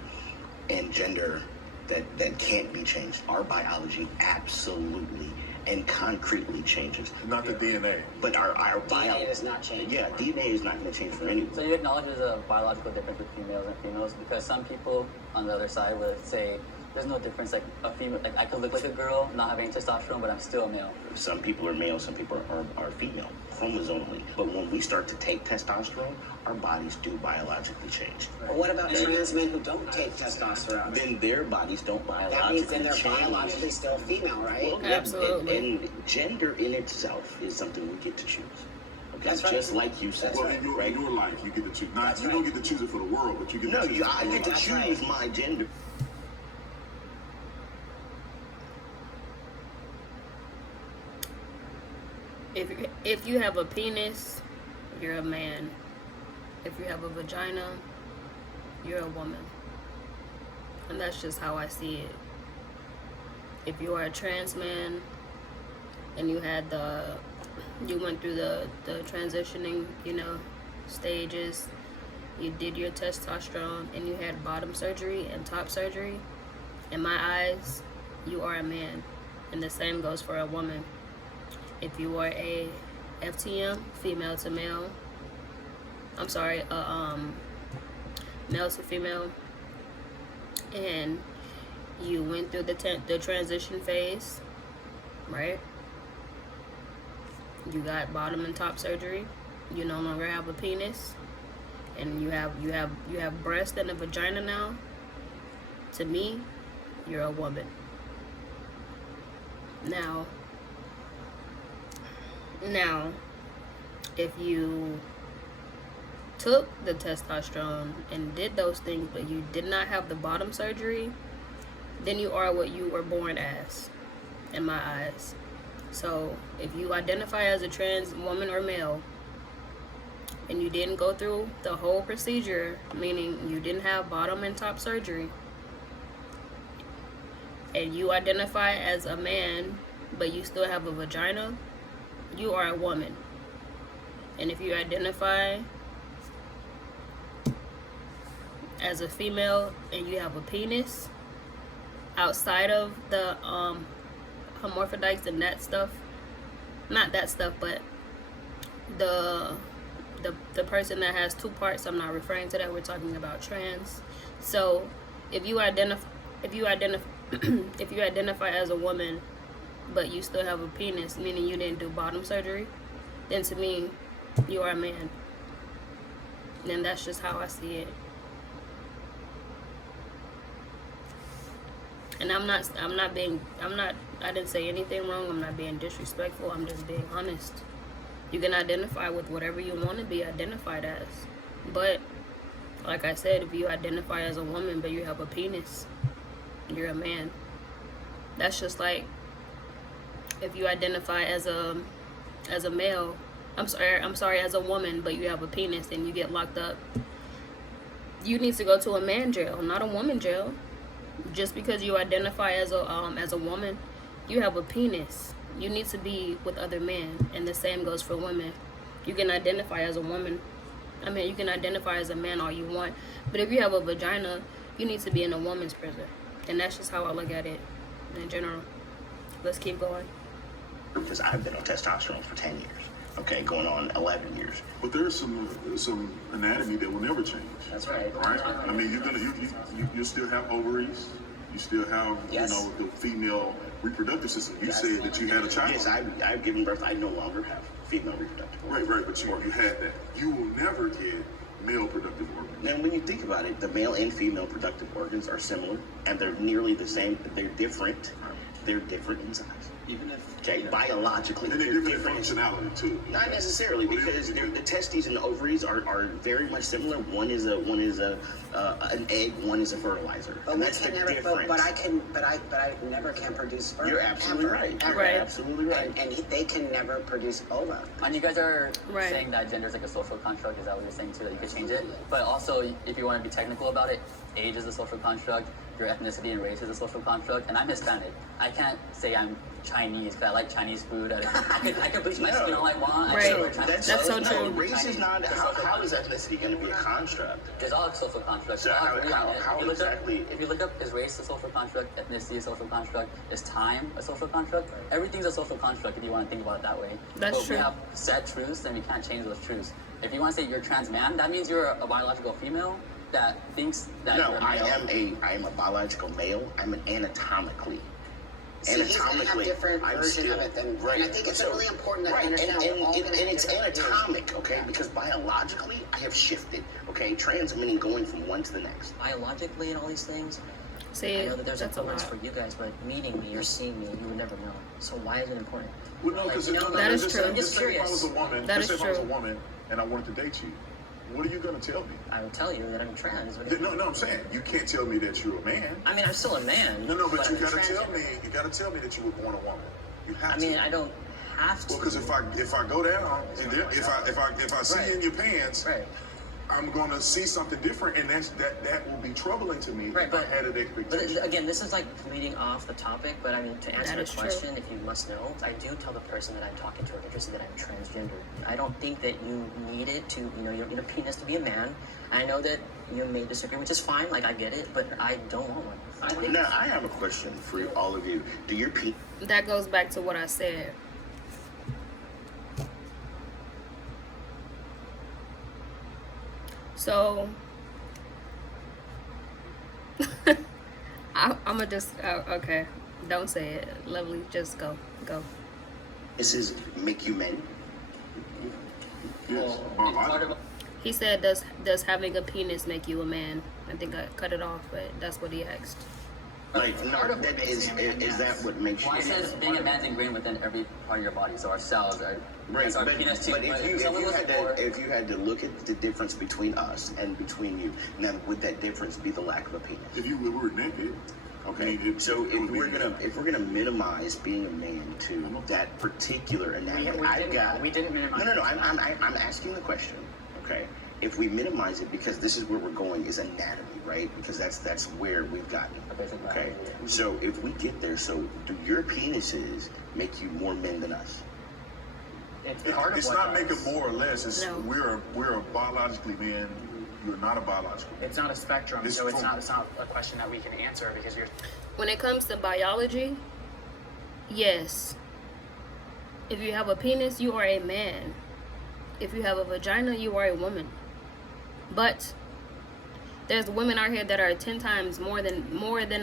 and gender that can't be changed, our biology absolutely and concretely changes. Not the DNA. But our DNA does not change. Yeah, DNA is not going to change for anyone. So you acknowledge there's a biological difference between males and females, because some people on the other side would say there's no difference. Like a female, like I could look like a girl, not having testosterone, but I'm still a male. Some people are male, some people are female, chromosomally. But when we start to take testosterone, our bodies do biologically change. But what about trans men who don't take testosterone? Then their bodies don't biologically That means then they're change. biologically still female, right? Well, Absolutely. And gender in itself is something we get to choose. Okay, That's right. just like you said. Well, in your life, you get to choose. Not, That's you don't get to choose it for the world, but you get No, to choose I get to That's choose right. my gender. If you have a penis, you're a man. If you have a vagina, you're a woman. And that's just how I see it. If you are a trans man and you went through the transitioning, stages, you did your testosterone and you had bottom surgery and top surgery, in my eyes, you are a man. And the same goes for a woman. If you are a FTM, female to male, male to female, and you went through the transition phase, right? You got bottom and top surgery. You no longer have a penis, and you have breast and a vagina now. To me, you're a woman. Now, if you took the testosterone and did those things, but you did not have the bottom surgery, then you are what you were born as, in my eyes. So if you identify as a trans woman or male, and you didn't go through the whole procedure, meaning you didn't have bottom and top surgery, and you identify as a man, but you still have a vagina, you are a woman. And if you identify as a female and you have a penis outside of the hermaphrodites and that stuff, not that stuff, but the person that has two parts, I'm not referring to that, we're talking about trans. So if you identify as a woman but you still have a penis, meaning you didn't do bottom surgery, then to me, you are a man. And that's just how I see it. And I didn't say anything wrong, I'm not being disrespectful, I'm just being honest. You can identify with whatever you want to be identified as. But, like I said, if you identify as a woman but you have a penis, you're a man. That's just like if you identify as a male, as a woman, but you have a penis and you get locked up, you need to go to a man jail, not a woman jail. Just because you identify as a woman, you have a penis, you need to be with other men, and the same goes for women. You can identify as a woman, I mean, you can identify as a man all you want, but if you have a vagina, you need to be in a woman's prison. And that's just how I look at it in general. Let's keep going. Because I've been on testosterone for 10 years. Okay, going on 11 years. But there's some anatomy that will never change. That's right. Right? I mean, you still have ovaries. You still have, Yes. the female reproductive system. You said that you had a child. Yes, I've given birth. I no longer have female reproductive organs. Right, but you had that. You will never get male productive organs. Now, when you think about it, the male and female productive organs are similar, and they're nearly the same. They're different. They're different in size. Even if Okay, biologically, And they're different in functionality too. Not necessarily, because the testes and the ovaries are very much similar. One is an egg, one is a fertilizer. But And we that's can the never. difference. But I never can produce sperm. You're absolutely ever, right. ever. Right. You're absolutely right. And they can never produce ova. And you guys are Right. saying that gender is like a social construct. Is that what you're saying too? That you could change it? But also, if you want to be technical about it, age is a social construct. Your ethnicity and race is a social construct. And I'm Hispanic. I can't say I'm Chinese because I like Chinese food. I can bleach my skin all I want. I Right. can wear Chinese That's so clothes. true. Race is not. It's How social is ethnicity going to be a construct? It's all a social construct. So I'll how- agree on it. how If you look exactly- Up, if you look up, is race a social construct? Ethnicity a social construct? Is time a social construct? Everything's a social construct if you want to think about it that way. That's but true. We have set truths, and we can't change those truths. If you want to say you're a trans man, that means you're a biological female that thinks that No, you're a I male. am a biological male. I'm an anatomically. See, he's gonna have different I'm version still, of it than, right. and I think it's really important that right. we understand and we're all gonna have it's different views. anatomic, okay? Because biologically, I have shifted, okay? Trans meaning going from one to the next. Biologically and all these things, See, I know that there's that's a importance lot. for you guys, but meeting me or seeing me, you would never know. So why is it important? Well, no, Like, because you know, That is just true. say- I'm just just say if I was a curious. woman, That just say is if I was a true. woman and I wanted to date you, what are you going to tell me? I will tell you that I'm trans. But No, I'm saying you can't tell me that you're a man. I mean, I'm still a man. No, but you I'm got to trans. tell me. You got to tell me that you were born a woman. You have I to. mean, I don't have to. Well, because if I go down and then if I see you in your pants, Right. I'm gonna see something different, and that will be troubling to me Right, if but- I had an expectation. But again, this is like leading off the topic, but I mean, to answer That the is true. question, if you must know, I do tell the person that I'm talking to or interested that I'm transgender. I don't think that you need it to, you don't need a penis to be a man. I know that you may disagree, which is fine, like I get it, but I don't want one. I think Now, I have a question for all of you. Do your penis That goes back to what I said. So, I'm gonna just okay. Don't say it, Lovely. Just go. penises make you men? Yes. Well, part of He said, "Does having a penis make you a man?" I think I cut it off, but that's what he asked. Like, no, Part of that what makes is you a man, is that yes. what makes you Well, it a man? says being a man's ingrained within every part of your body, so our cells, Right, it's our but penis too. if you someone was before- if you had to look at the difference between us and between you, now would that difference be the lack of a penis? If you were naked, Okay, so if we're gonna minimize being a man to that particular anatomy, we didn't minimize No. it. I'm asking the question. Okay, if we minimize it, because this is where we're going, is anatomy, right? Because that's where we've gotten. Okay, so if we get there, so do your penises make you more men than us? It's part of it's what not does. making more or less. It's No. we're a biologically man. You're not a biological. It's not a spectrum, This so it's form- not a question that we can answer because you're. When it comes to biology, yes. If you have a penis, you are a man. If you have a vagina, you are a woman. But there's women out here that are 10 times more than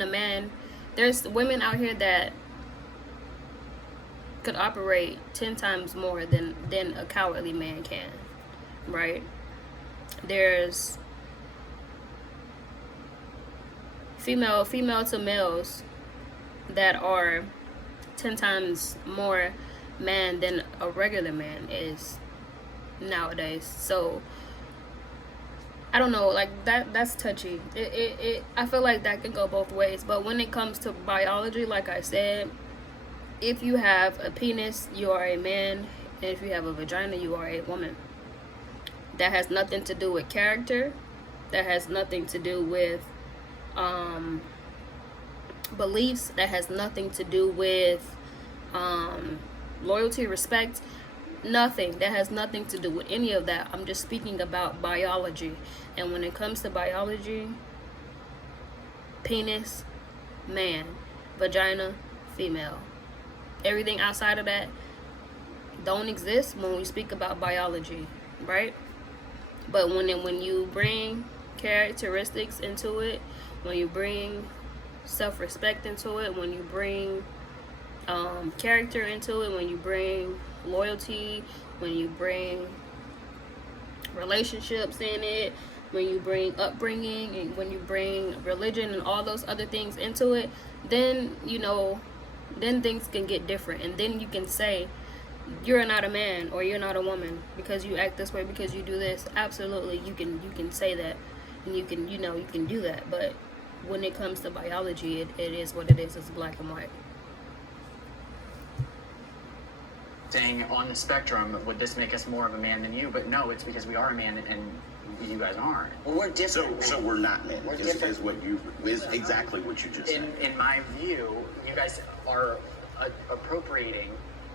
a man. There's women out here that could operate 10 times more than a cowardly man can, right? There's female to males that are 10 times more man than a regular man is nowadays. So I don't know, like that's touchy. I feel like that can go both ways. But when it comes to biology, like I said, if you have a penis, you are a man, and if you have a vagina, you are a woman. That has nothing to do with character. That has nothing to do with beliefs. That has nothing to do with loyalty, respect. Nothing. That has nothing to do with any of that. I'm just speaking about biology. And when it comes to biology, penis, man, vagina, female. Everything outside of that don't exist when we speak about biology, right? But when you bring characteristics into it, when you bring self-respect into it, when you bring character into it, when you bring loyalty, when you bring relationships in it, when you bring upbringing, and when you bring religion and all those other things into it, then then things can get different, and then you can say you're not a man or you're not a woman because you act this way, because you do this. Absolutely, you can say that, and you can do that. But when it comes to biology, it is what it is. It's black and white. Saying on the spectrum, would this make us more of a man than you? But no, it's because we are a man and you guys aren't. Well, we're different. So we're not men. We're Is different. exactly what you just said. In my view, you guys are appropriating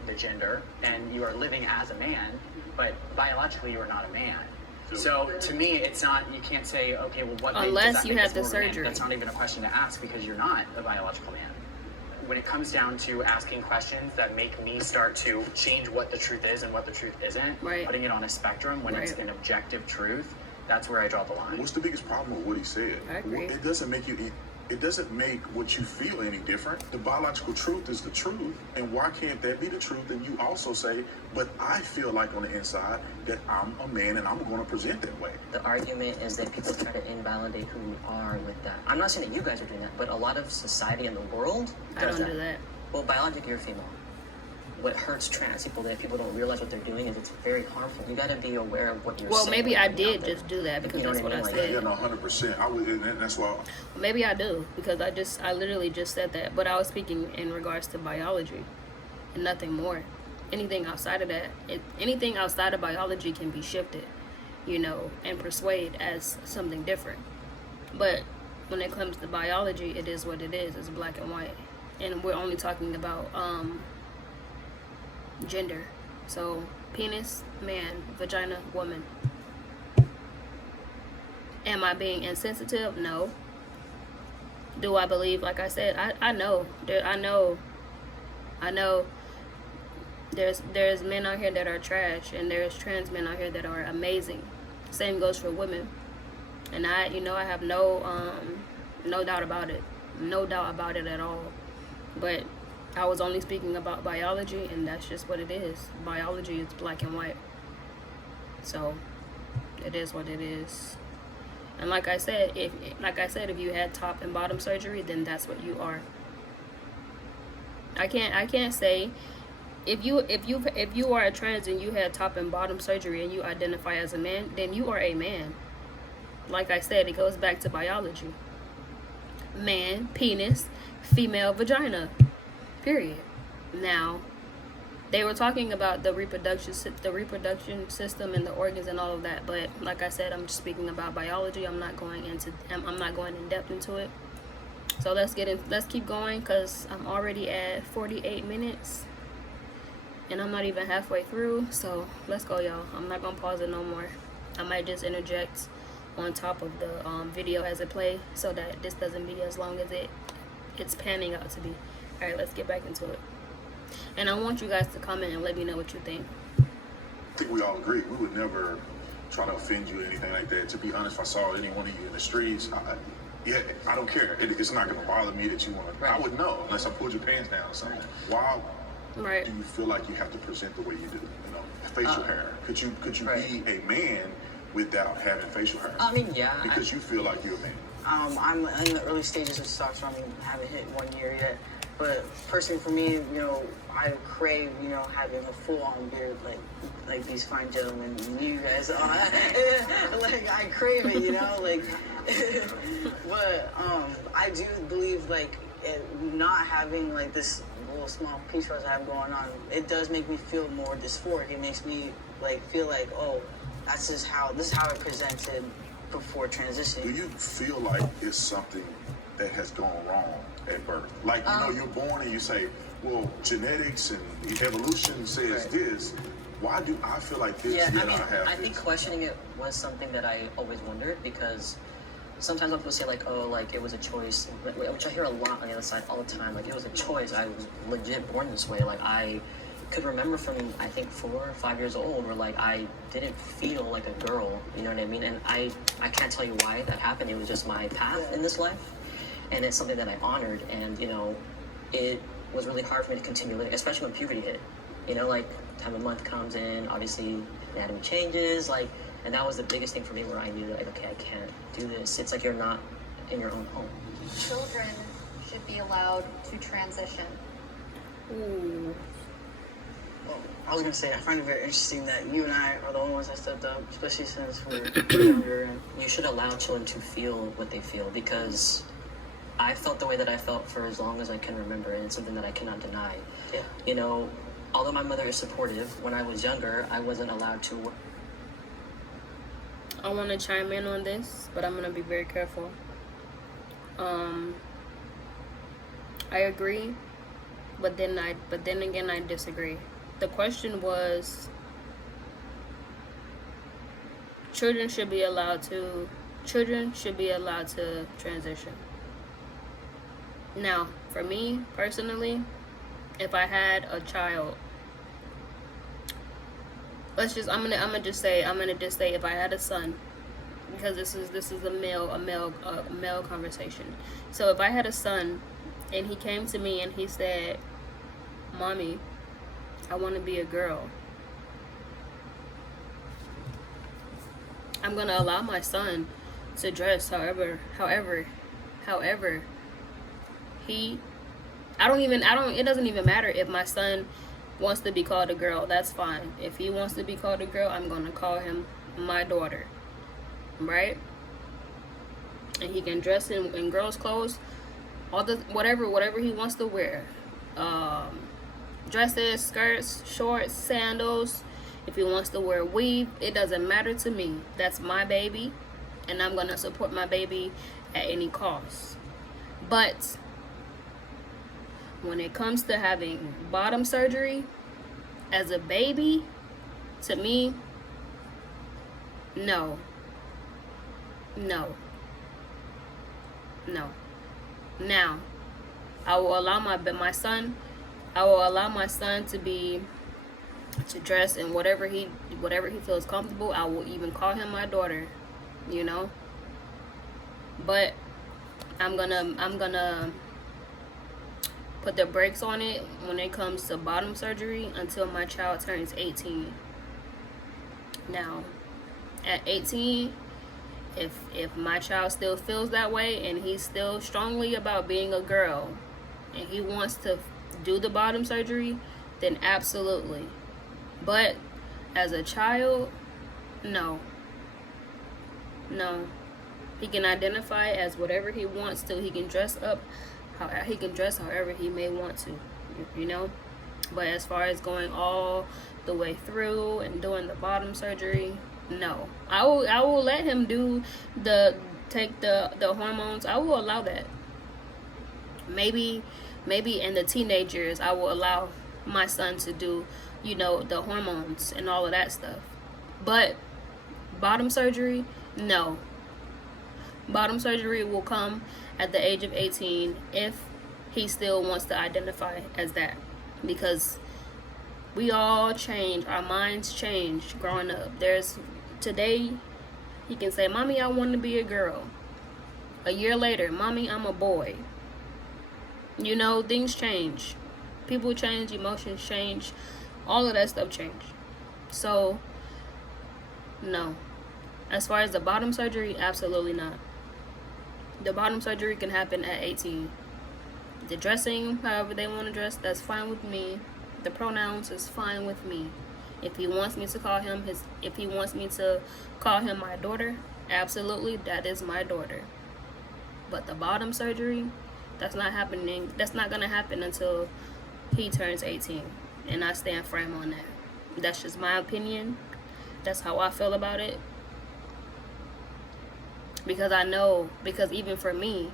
the gender and you are living as a man, but biologically you are not a man. So to me, it's not, you can't say, okay, well, what Unless does that you make had us the more of a man? surgery. That's not even a question to ask because you're not a biological man. When it comes down to asking questions that make me start to change what the truth is and what the truth isn't, Right. putting it on a spectrum when it's Right. an objective truth, that's where I draw the line. What's the biggest problem with what he said? I agree. It doesn't make what you feel any different. The biological truth is the truth. And why can't that be the truth? And you also say, but I feel like on the inside that I'm a man and I'm going to present that way. The argument is that people try to invalidate who you are with that. I'm not saying that you guys are doing that, but a lot of society in the world I does don't do that. Well, biologically, you're female. What hurts trans people that people don't realize what they're doing is it's very harmful. You got to be aware of what you're Well, saying. maybe when I you're out did there. just do that because You know that's what I Like, said. Yeah, no, 100%. I would, and that's why. Maybe I do because I literally just said that, but I was speaking in regards to biology and nothing more. Anything outside of that, anything outside of biology can be shifted, and persuade as something different. But when it comes to biology, it is what it is. It's black and white, and we're only talking about gender. So penis, man; vagina, woman. Am I being insensitive? No. Do I believe? Like I said, I know. I know. There's men out here that are trash, and there's trans men out here that are amazing. Same goes for women. And I have no doubt about it. No doubt about it at all. But I was only speaking about biology, and that's just what it is. Biology is black and white. So it is what it is. And like I said, if you had top and bottom surgery, then that's what you are. I can't say if you are a trans and you had top and bottom surgery and you identify as a man, then you are a man. Like I said, it goes back to biology. Man, penis, female, vagina. Period. Now, they were talking about the reproduction system and the organs and all of that, but like I said, I'm just speaking about biology. I'm not going in depth into it. So let's keep going because I'm already at 48 minutes and I'm not even halfway through. So let's go, y'all. I'm not gonna pause it no more. I might just interject on top of the video as it plays so that this doesn't be as long as it's panning out to be. All right, let's get back into it. And I want you guys to comment and let me know what you think. I think we all agree. We would never try to offend you or anything like that. To be honest, if I saw any one of you in the streets, I don't care. It's not going to bother me that you want to. I would know unless I pulled your pants down or something. Why do you feel like you have to present the way you do? Facial hair. Could you be a man without having facial hair? I mean, yeah. Because you feel like you're a man. I'm in the early stages of testosterone. I haven't hit 1 year yet. But personally, for me, I crave, having a full-on beard, like these fine gentlemen, you guys. Like I crave it, But I do believe, not having this little small piece I have going on, it does make me feel more dysphoric. It makes me feel like, oh, this is how it presented before transitioning. Do you feel like it's something that has gone wrong at birth? You're born and you say, well, genetics and evolution says this, Why do I feel like this? Yeah, Yet I mean, have I think this? questioning it was something that I always wondered, because sometimes when people say like, oh, like it was a choice, which I hear a lot on the other side all the time. Like, it was a choice. I was legit born this way. Like, I could remember from, I think, 4 or 5 years old, where like I didn't feel like a girl. You know what I mean? And I can't tell you why that happened. It was just my path in this life, and it's something that I honored. And you know, it was really hard for me to continue living, especially when puberty hit. You know, like time of month comes in, obviously anatomy changes, like, and that was the biggest thing for me, where I knew, like, okay, I can't do this. It's like you're not in your own home. Children should be allowed to transition. Ooh. Well, I was gonna say, I find it very interesting that you and I are the only ones that stepped up, especially since we're younger. And You should allow children to feel what they feel, because I felt the way that I felt for as long as I can remember, and it's something that I cannot deny. yeah, You know, although my mother is supportive, when I was younger, I wasn't allowed to. I want to chime in on this, but I'm going to be very careful. I agree, but then again I disagree. The question was, children should be allowed to transition. Now, for me personally, if I had a child, I'm gonna just say if I had a son, because this is a male conversation. So if I had a son and he came to me and he said, "Mommy, I want to be a girl," I'm gonna allow my son to dress however he. It doesn't even matter if my son wants to be called a girl. That's fine. If he wants to be called a girl, I'm gonna call him my daughter, right? And he can dress in girls' clothes, all the whatever he wants to wear, dresses, skirts, shorts, sandals. If he wants to wear weave, it doesn't matter to me. That's my baby, and I'm gonna support my baby at any cost. But when it comes to having bottom surgery as a baby, to me, no. Now, I will allow my son to dress in whatever he feels comfortable. I will even call him my daughter, you know. But I'm gonna put the brakes on it when it comes to bottom surgery until my child turns 18. Now, at 18, if my child still feels that way and he's still strongly about being a girl and he wants to do the bottom surgery, then absolutely. But as a child, no. He can identify as whatever he wants to. He can dress however he may want to, you know. But as far as going all the way through and doing the bottom surgery, no. I will let him take the hormones. I will allow that. Maybe in the teenage years I will allow my son to do, you know, the hormones and all of that stuff. But bottom surgery, no. Bottom surgery will come at the age of 18 if he still wants to identify as that. Because we all change. Our minds change growing up. Today, he can say, "Mommy, I want to be a girl." A year later, "Mommy, I'm a boy." You know, things change. People change, emotions change. All of that stuff change. So, no. As far as the bottom surgery, absolutely not. The bottom surgery can happen at 18. The dressing, however they want to dress, that's fine with me. The pronouns is fine with me. If he wants me to call him my daughter, absolutely, that is my daughter. But the bottom surgery, that's not happening. That's not gonna happen until he turns 18, and I stand firm on that. That's just my opinion. That's how I feel about it. Because I know, because even for me,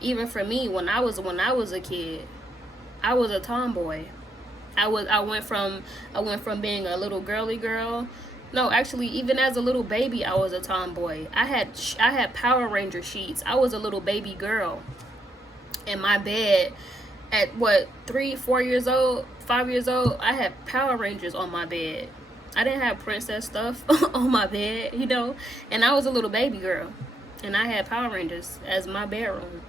when I was a kid, I was a tomboy. I went from being a little girly girl. No, actually, even as a little baby, I was a tomboy. I had Power Ranger sheets. I was a little baby girl in my bed at what 3, 4 years old, 5 years old. I had Power Rangers on my bed. I didn't have princess stuff on my bed, you know. And I was a little baby girl, and I had Power Rangers as my bedroom.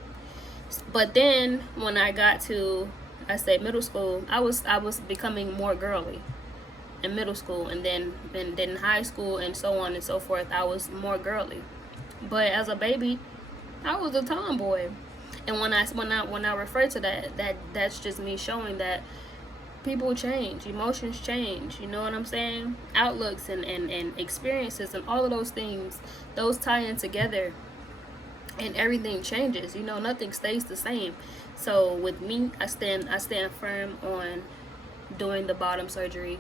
But then when I got to, I say, middle school, I was becoming more girly in middle school, and then in high school and so on and so forth. I was more girly. But as a baby, I was a tomboy. And when I refer to that's just me showing that people change, emotions change, you know what I'm saying? Outlooks and experiences and all of those things, those tie in together, and everything changes, you know, nothing stays the same. So with me, I stand firm on doing the bottom surgery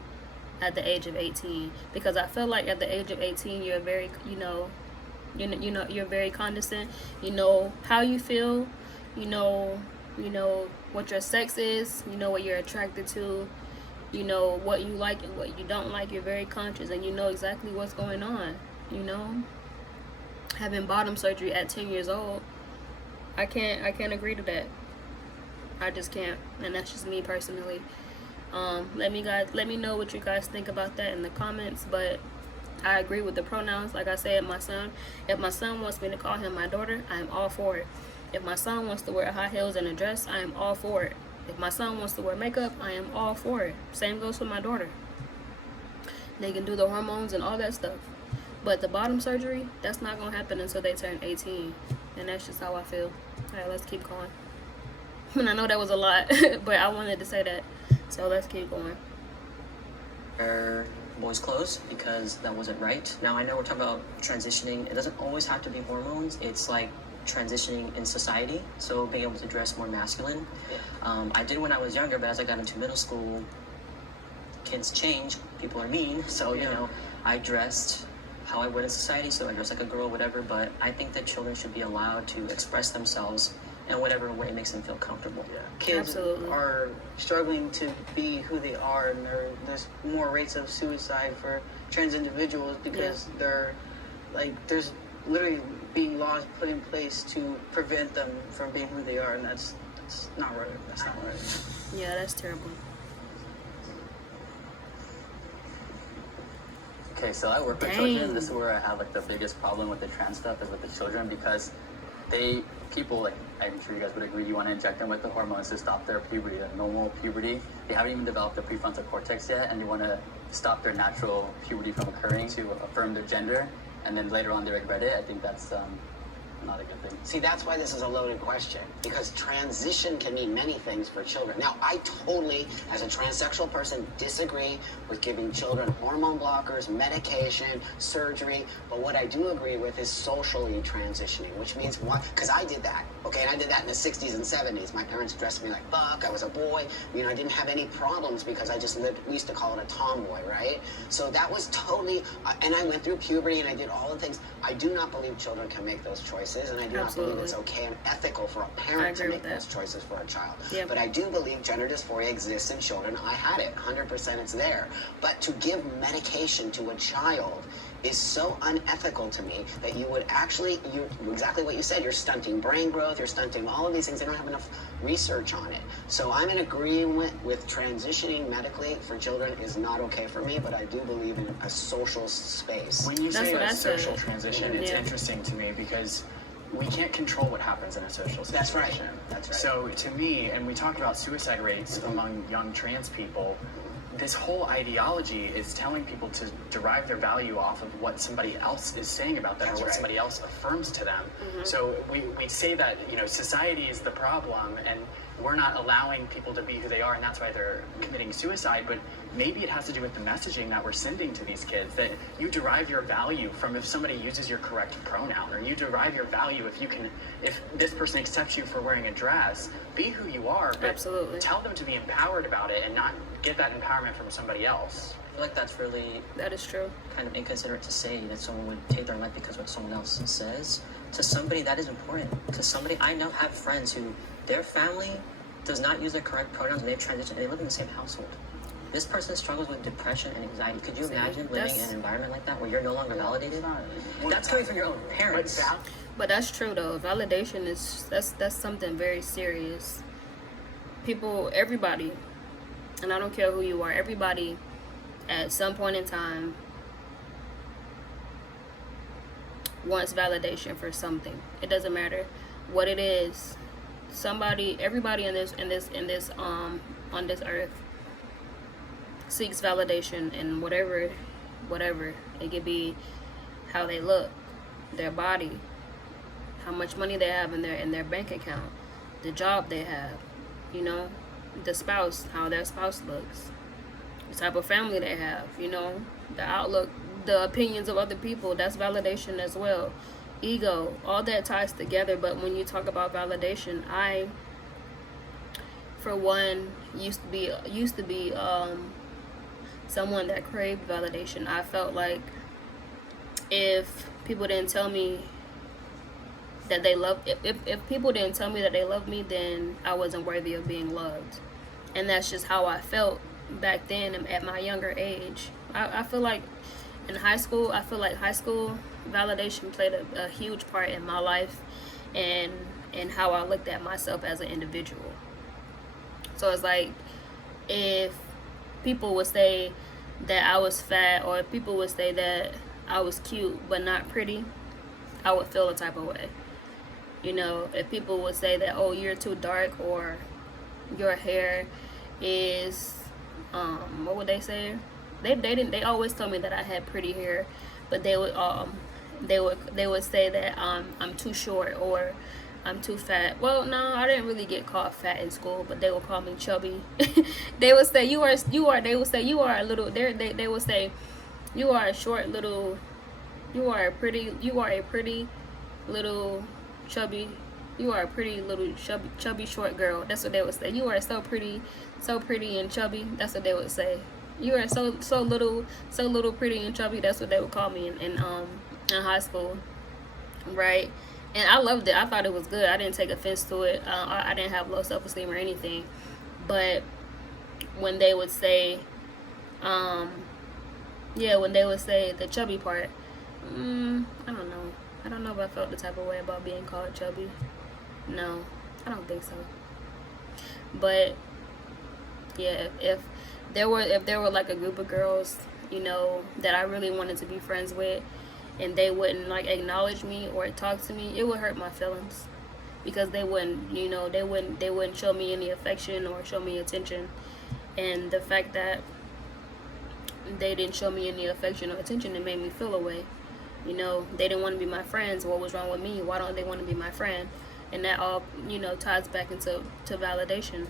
at the age of 18, because I feel like at the age of 18 you're very, you're very condescending. You know how you feel, you know what your sex is, you know what you're attracted to, you know what you like and what you don't like. You're very conscious, and you know exactly what's going on, you know. Having bottom surgery at 10 years old, I can't agree to that. I just can't, and that's just me personally. Let me know what you guys think about that in the comments. But I agree with the pronouns. Like I said, if my son wants me to call him my daughter, I am all for it. If my son wants to wear high heels and a dress, I am all for it. If my son wants to wear makeup, I am all for it. Same goes for my daughter. They can do the hormones and all that stuff. But the bottom surgery, that's not going to happen until they turn 18. And that's just how I feel. All right, let's keep going. And I know that was a lot, but I wanted to say that. So let's keep going. Boys' clothes, because that wasn't right. Now I know we're talking about transitioning. It doesn't always have to be hormones. It's like transitioning in society. So being able to dress more masculine. I did when I was younger, but as I got into middle school, kids change. People are mean. So, you know, I dressed how I would in society. So I dressed like a girl, whatever. But I think that children should be allowed to express themselves in whatever way makes them feel comfortable. Kids are struggling to be who they are, and there's more rates of suicide for trans individuals because they're like, there's literally being laws put in place to prevent them from being who they are, and that's not right. That's not right. Yeah, that's terrible. Okay, so I work with children. This is where I have like the biggest problem with the trans stuff, is with the children, because people, like, I'm sure you guys would agree, you want to inject them with the hormones to stop their puberty, their normal puberty. They haven't even developed the prefrontal cortex yet, and you want to stop their natural puberty from occurring to affirm their gender, and then later on they regret it. I think that's not a good thing. See, that's why this is a loaded question, because transition can mean many things for children. Now, I totally, as a transsexual person, disagree with giving children hormone blockers, medication, surgery, but what I do agree with is socially transitioning, which means what? Because I did that, okay, and I did that in the 60s and 70s. My parents dressed me like Buck, I was a boy, you know, I didn't have any problems because I just lived, we used to call it a tomboy, right? So that was totally, and I went through puberty and I did all the things. I do not believe children can make those choices, and I do not believe it's okay and ethical for a parent to make those choices for a child. But I do believe gender dysphoria exists in children. I had it, 100% it's there. But to give medication to a child is so unethical to me that you would actually, exactly what you said, you're stunting brain growth, you're stunting all of these things. They don't have enough research on it. So I'm in agreement with transitioning medically for children is not okay for me, but I do believe in a social space. When you say a social transition, it's interesting to me because we can't control what happens in a social situation. That's right. That's right. So to me, and we talk about suicide rates among young trans people, this whole ideology is telling people to derive their value off of what somebody else is saying about them, or what somebody else affirms to them. So we say that, you know, society is the problem and we're not allowing people to be who they are, and that's why they're committing suicide. But maybe it has to do with the messaging that we're sending to these kids, that you derive your value from if somebody uses your correct pronoun, or you derive your value if this person accepts you for wearing a dress. Be who you are, but tell them to be empowered about it and not get that empowerment from somebody else. I feel like that's really, that is true, kind of inconsiderate to say that someone would take their life because of what someone else says. To somebody, that is important. To somebody, I know, have friends who their family does not use the correct pronouns, and they've transitioned, and they live in the same household. This person struggles with depression and anxiety. Could you See, imagine living that's- in an environment like that where you're no longer validated? That's coming from your own parents. But that's true though. Validation is that's something very serious. People, everybody, and I don't care who you are, everybody at some point in time wants validation for something. It doesn't matter what it is. Everybody on this on this earth seeks validation in whatever. It could be how they look, their body, how much money they have in their bank account, the job they have, you know, the spouse, how their spouse looks, the type of family they have, you know, the outlook, the opinions of other people. That's validation as well. Ego, all that ties together. But when you talk about validation, I, for one, used to be someone that craved validation. I felt like if people didn't tell me that they love, if people didn't tell me that they loved me, then I wasn't worthy of being loved. And that's just how I felt back then at my younger age. I feel like in high school, high school validation played a huge part in my life and how I looked at myself as an individual. So it's like, if people would say that I was fat, or if people would say that I was cute but not pretty, I would feel a type of way. You know, if people would say that, oh, you're too dark, or your hair is what would they say? They always told me that I had pretty hair, but they would say that I'm too short, or I'm too fat. Well, no, I didn't really get called fat in school, but they would call me chubby. They would say they would say you are a little, they would say you are a short little, you are a pretty little chubby, you are a pretty little chubby short girl. That's what they would say. You are so pretty and chubby. That's what they would say. You are so little pretty and chubby. That's what they would call me in high school, right? And I loved it. I thought it was good. I didn't take offense to it. I didn't have low self-esteem or anything. But when they would say, when they would say the chubby part, I don't know. I don't know if I felt the type of way about being called chubby. No, I don't think so. But yeah, if there were like a group of girls, you know, that I really wanted to be friends with, and they wouldn't like acknowledge me or talk to me, it would hurt my feelings, because they wouldn't show me any affection or show me attention. And the fact that they didn't show me any affection or attention, it made me feel away. You know, they didn't want to be my friends. What was wrong with me? Why don't they want to be my friend? And that all, you know, ties back into validation.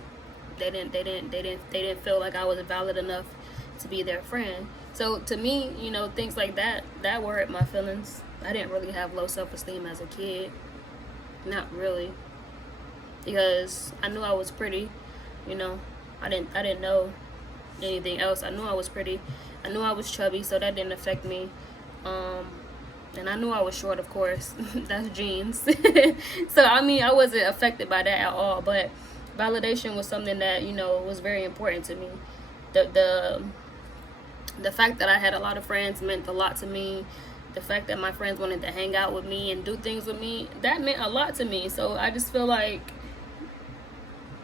They didn't feel like I was valid enough to be their friend. So to me, you know, things like that would hurt my feelings. I didn't really have low self-esteem as a kid. Not really. Because I knew I was pretty, you know. I didn't know anything else. I knew I was pretty. I knew I was chubby, so that didn't affect me. And I knew I was short, of course. That's genes. So I mean, I wasn't affected by that at all. But validation was something that, you know, was very important to me. The fact that I had a lot of friends meant a lot to me. The fact that my friends wanted to hang out with me and do things with me, that meant a lot to me. So I just feel like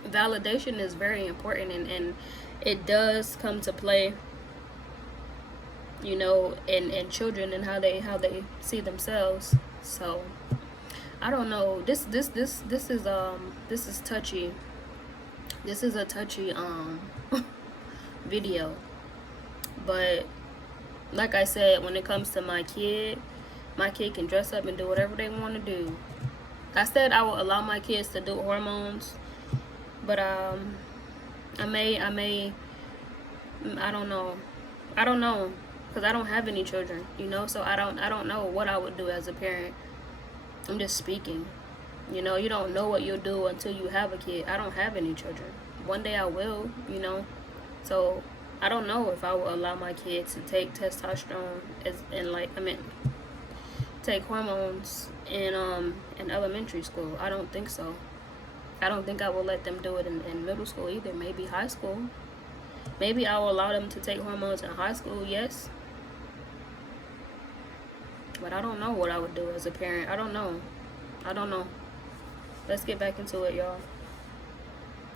validation is very important, and it does come to play, you know, in children and how they see themselves. So I don't know. This is touchy. This is a touchy video. But like I said, when it comes to my kid can dress up and do whatever they want to do. I said I will allow my kids to do hormones, but I don't know, because I don't have any children, you know. So I don't know what I would do as a parent. I'm just speaking, you know. You don't know what you'll do until you have a kid. I don't have any children. One day I will, you know. So I don't know if I will allow my kids to take testosterone take hormones in elementary school. I don't think so. I don't think I will let them do it in middle school either. Maybe high school. Maybe I will allow them to take hormones in high school, yes. But I don't know what I would do as a parent. I don't know. Let's get back into it, y'all.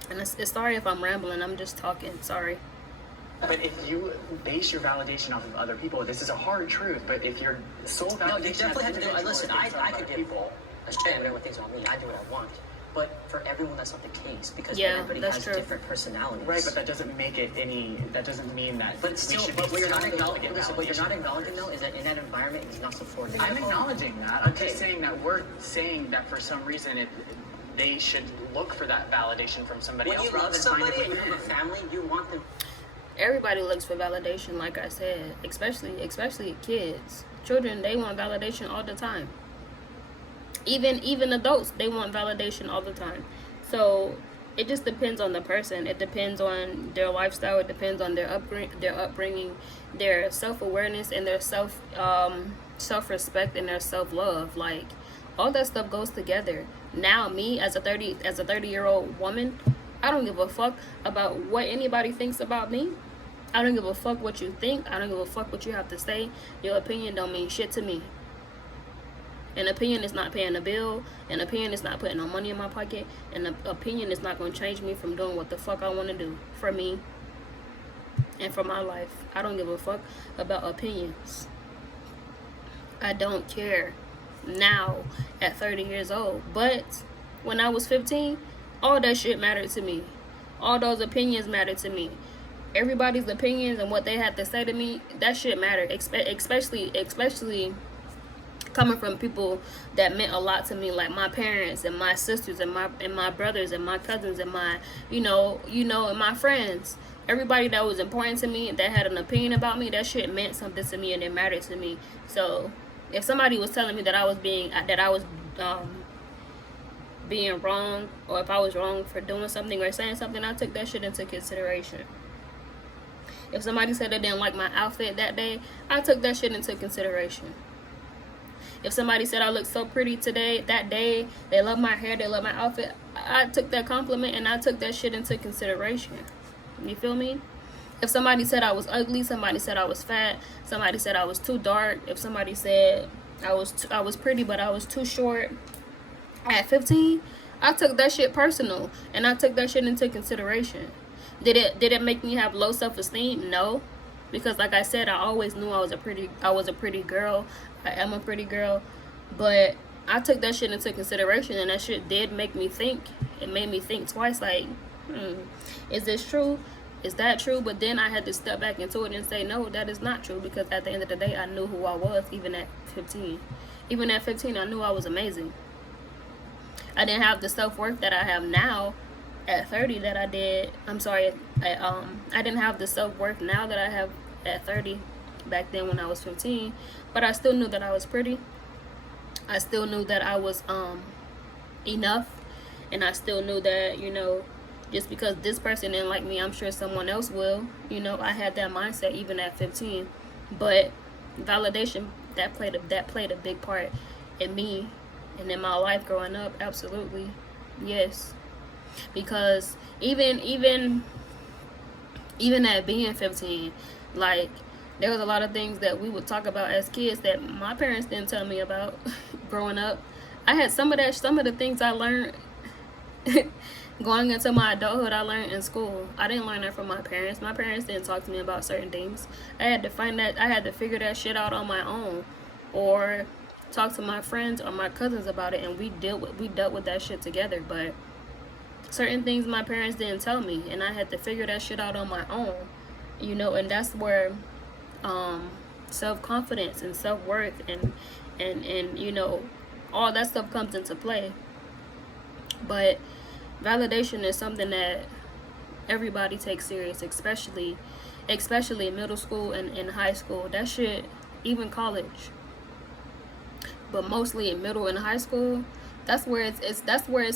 And it's sorry if I'm rambling. I'm just talking. Sorry. But if you base your validation off of other people, this is a hard truth. But if your sole validation, No, you definitely have to do it. individual Listen, is I based on could other give people. a shit about what things on me. I do what I want. But for everyone, that's not the case because Yeah, everybody that's has true. different personalities. Right, but that doesn't make it any. That doesn't mean that. But still, we should but be what you're not selling acknowledging, to get listen, what you're not validation from acknowledging others. though is that in that environment, it's not supporting. I'm acknowledging that. I'm Okay. just saying that we're saying that for some reason they should look for that validation from somebody When else you rather love than find somebody it and you have a within. family, you want them. Everybody looks for validation, like I said, especially kids. Children, they want validation all the time. Even adults, they want validation all the time. So it just depends on the person. It depends on their lifestyle. It depends on their upbringing, their self-awareness, and their self-respect and their self-love. Like, all that stuff goes together. Now, me as a 30-year-old woman, I don't give a fuck about what anybody thinks about me. I don't give a fuck what you think. I don't give a fuck what you have to say. Your opinion don't mean shit to me. An opinion is not paying a bill. An opinion is not putting no money in my pocket. An opinion is not going to change me from doing what the fuck I want to do for me and for my life. I don't give a fuck about opinions. I don't care now at 30 years old. But when I was 15, all that shit mattered to me. All those opinions mattered to me. Everybody's opinions and what they had to say to me, that shit mattered. Especially coming from people that meant a lot to me, like my parents and my sisters and my brothers and my cousins and my and my friends. Everybody that was important to me, that had an opinion about me, that shit meant something to me and it mattered to me. So if somebody was telling me that I was being wrong, or if I was wrong for doing something or saying something, I took that shit into consideration. If somebody said they didn't like my outfit that day, I took that shit into consideration. If somebody said I looked so pretty that day, they love my hair, they love my outfit, I took that compliment and I took that shit into consideration. You feel me? If somebody said I was ugly, somebody said I was fat, somebody said I was too dark, if somebody said I was pretty but I was too short at 15, I took that shit personal and I took that shit into consideration. Did it make me have low self-esteem? No. Because like I said, I always knew I was a pretty girl. I am a pretty girl. But I took that shit into consideration and that shit did make me think. It made me think twice, like, is this true? Is that true? But then I had to step back into it and say, no, that is not true. Because at the end of the day, I knew who I was even at 15. Even at 15, I knew I was amazing. I didn't have the self-worth that I have now at 30 that I did. I didn't have the self-worth now that I have at 30 back then when I was 15, but I still knew that I was pretty. I still knew that I was enough, and I still knew that, just because this person didn't like me, I'm sure someone else will. I had that mindset even at 15. But validation, that played a big part in me and in my life growing up. Absolutely. Yes. Because even at being 15, like, there was a lot of things that we would talk about as kids that my parents didn't tell me about growing up. I had some of the things I learned going into my adulthood, I learned in school. I didn't learn that from my parents. My parents didn't talk to me about certain things. I had to figure that shit out on my own, or talk to my friends or my cousins about it, and we dealt with that shit together. But certain things my parents didn't tell me, and I had to figure that shit out on my own, and that's where self-confidence and self-worth and all that stuff comes into play. But validation is something that everybody takes serious, especially in middle school and in high school. That shit, even college, but mostly in middle and high school, that's where it's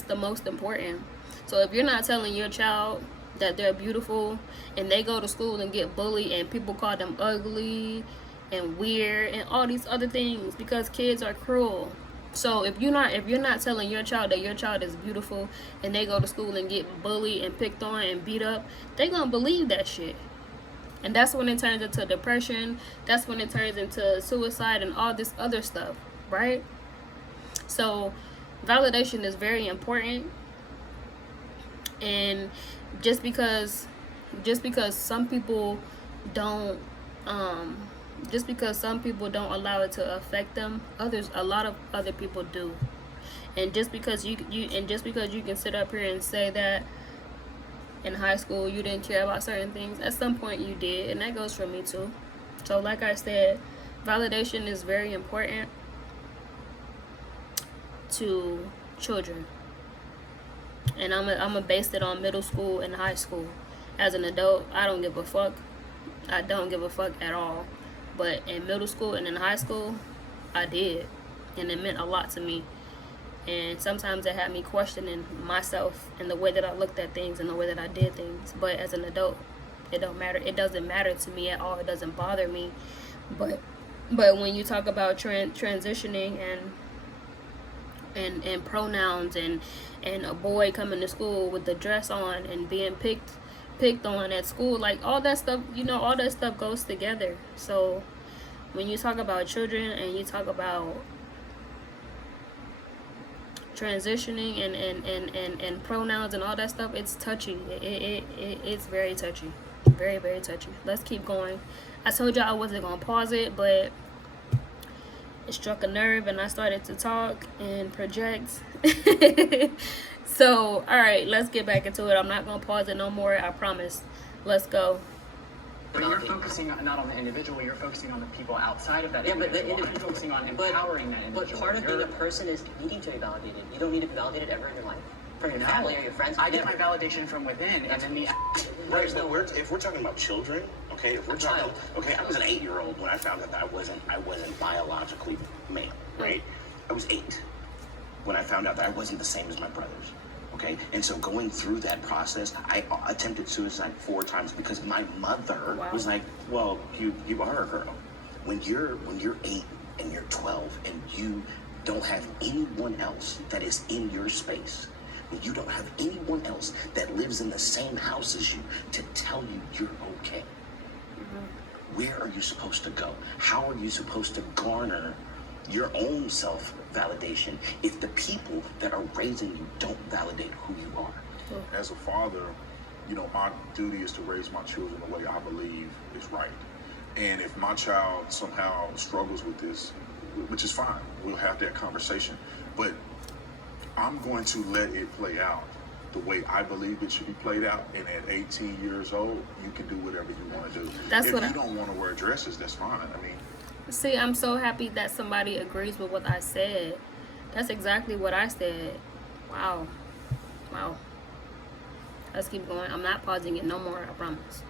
the most important. So if you're not telling your child that they're beautiful, and they go to school and get bullied and people call them ugly and weird and all these other things, because kids are cruel. So if you're not telling your child that your child is beautiful, and they go to school and get bullied and picked on and beat up, they gonna believe that shit. And that's when it turns into depression. That's when it turns into suicide and all this other stuff, right? So validation is very important. And just because some people don't allow it to affect them, a lot of other people do. And just because you can sit up here and say that in high school you didn't care about certain things, at some point you did, and that goes for me too. So like I said, validation is very important to children, and I'm gonna base it on middle school and high school. As an adult, I don't give a fuck at all, but in middle school and in high school I did, and it meant a lot to me. And sometimes it had me questioning myself and the way that I looked at things and the way that I did things. But as an adult, it don't matter. It doesn't matter to me at all. It doesn't bother me. But when you talk about transitioning and pronouns and a boy coming to school with the dress on and being picked on at school, like all that stuff, all that stuff goes together. So when you talk about children and you talk about transitioning and pronouns and all that stuff, it's touchy. It's very touchy. Very, very touchy. Let's keep going. I told y'all I wasn't gonna pause it, but it struck a nerve and I started to talk and project. So alright, let's get back into it. I'm not gonna pause it no more, I promise. Let's go. But you're focusing not on the individual, you're focusing on the people outside of that individual. I'm focusing on empowering that individual. But part of being a person is needing to be validated. You don't need to be validated ever in your life. From your family or your friends. I get my validation from within, and then Right, but if we're talking about children, okay, if we're talking, okay, I was an 8-year-old when I found out that I wasn't biologically male, right? I was 8 when I found out that I wasn't the same as my brothers. Okay, and so going through that process, I attempted suicide 4 times because my mother was like, "Well, you are a girl. When you're 8 and you're 12 and you don't have anyone else that is in your space, when you don't have anyone else that lives in the same house as you to tell you you're okay, where are you supposed to go? How are you supposed to garner your own self-validation if the people that are raising you don't validate who you are?" As a father, my duty is to raise my children the way I believe is right. And if my child somehow struggles with this, which is fine, we'll have that conversation. But I'm going to let it play out the way I believe it should be played out. And at 18 years old, you can do whatever you want to do. If you don't want to wear dresses, that's fine. I mean, see, I'm so happy that somebody agrees with what I said. That's exactly what I said. Wow. Let's keep going. I'm not pausing it no more, I promise.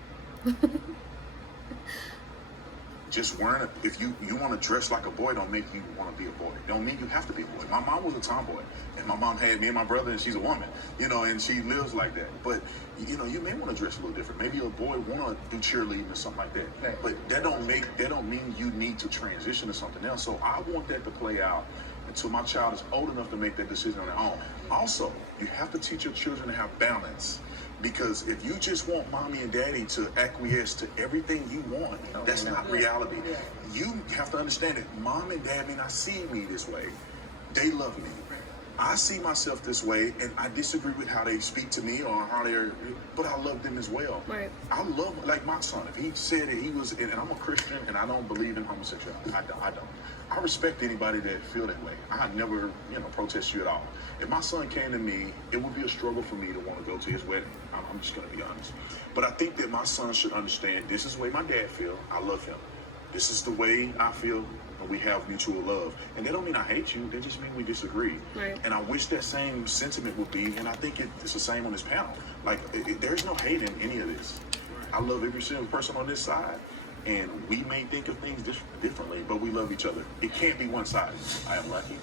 just wearing if you want to dress like a boy, don't make you want to be a boy. Don't mean you have to be a boy. My mom was a tomboy, and my mom had me and my brother, and she's a woman, and she lives like that. But you may want to dress a little different. Maybe a boy want to do cheerleading or something like that. Right. But that don't mean you need to transition to something else. So I want that to play out until my child is old enough to make that decision on their own. Also, you have to teach your children to have balance. Because if you just want mommy and daddy to acquiesce to everything you want, that's not reality. You have to understand that mom and dad may not see me this way. They love me. I see myself this way, and I disagree with how they speak to me or how but I love them as well. Right. I love, like my son, if he said that he was, and I'm a Christian, and I don't believe in homosexuality. I don't. I respect anybody that feel that way. I never, protest you at all. If my son came to me, it would be a struggle for me to want to go to his wedding. I'm just going to be honest. But I think that my son should understand this is the way my dad feel. I love him. This is the way I feel. We have mutual love. And that don't mean I hate you. That just mean we disagree. Right. And I wish that same sentiment would be, and I think it's the same on this panel. Like, there's no hate in any of this. I love every single person on this side. And we may think of things differently, but we love each other. It can't be one-sided. I am lucky.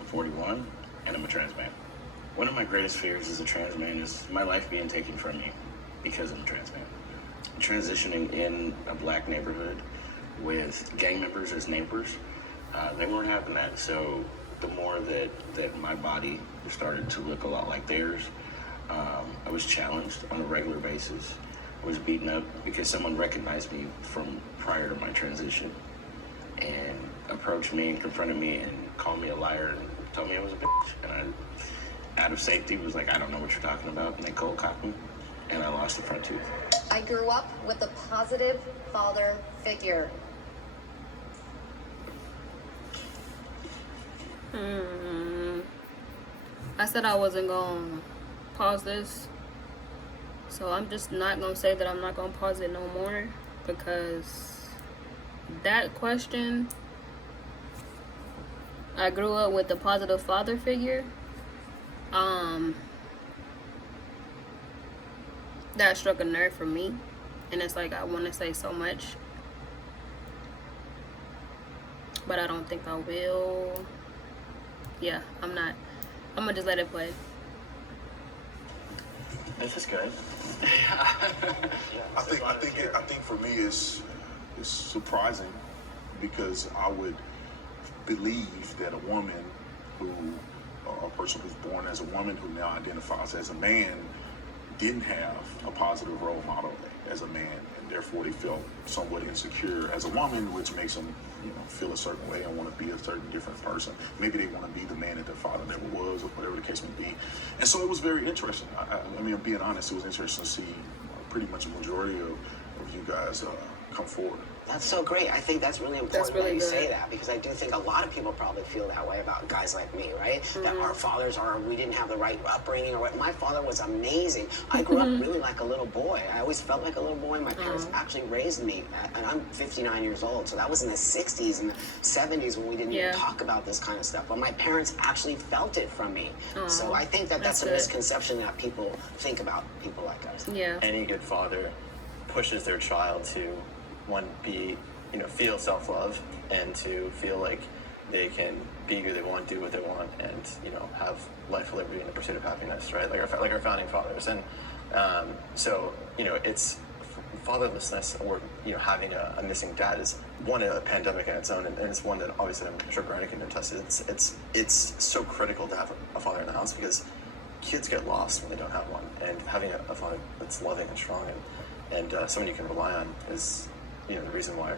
I'm 41, and I'm a trans man. One of my greatest fears as a trans man is my life being taken from me because I'm a trans man. Transitioning in a black neighborhood with gang members as neighbors, they weren't having that. So the more that my body started to look a lot like theirs, I was challenged on a regular basis. I was beaten up because someone recognized me from prior to my transition and approached me and confronted me and called me a liar and told me I was a bitch. And I, out of safety, was like, I don't know what you're talking about. And they cold cocked me, and I lost the front tooth. I grew up with a positive father figure. I said I wasn't gonna pause this, so I'm just not gonna say that I'm not gonna pause it no more, because that question, I grew up with a positive father figure, that struck a nerve for me, and it's like I want to say so much, but I don't think I will. Yeah, I'm not. I'm gonna just let it play. This is good. I think for me it's surprising, because I would believe that a woman a person who's born as a woman who now identifies as a man didn't have a positive role model as a man, and therefore they felt somewhat insecure as a woman, which makes them, feel a certain way and want to be a certain different person. Maybe they want to be the man that their father never was, or whatever the case may be. And so it was very interesting. I mean, being honest, it was interesting to see pretty much a majority of you guys come forward. That's so great. I think that's really important That's really that you good. say that, because I do think a lot of people probably feel that way about guys like me, right? That our fathers we didn't have the right upbringing or what. My father was amazing. I grew up really like a little boy. I always felt like a little boy. My parents actually raised me, and I'm 59 years old, so that was in the 60s and the 70s when we didn't even talk about this kind of stuff. But my parents actually felt it from me. So I think that's a good. misconception that people think about people like us. Yeah. Any good father pushes their child to feel self-love and to feel like they can be who they want, do what they want, and have life, liberty, and the pursuit of happiness, right? Like our founding fathers. And so it's fatherlessness, or having a missing dad, is one, a pandemic in its own, and it's one that obviously I'm sure Brandon can attest to. It's so critical to have a father in the house, because kids get lost when they don't have one, and having a father that's loving and strong and someone you can rely on is the reason why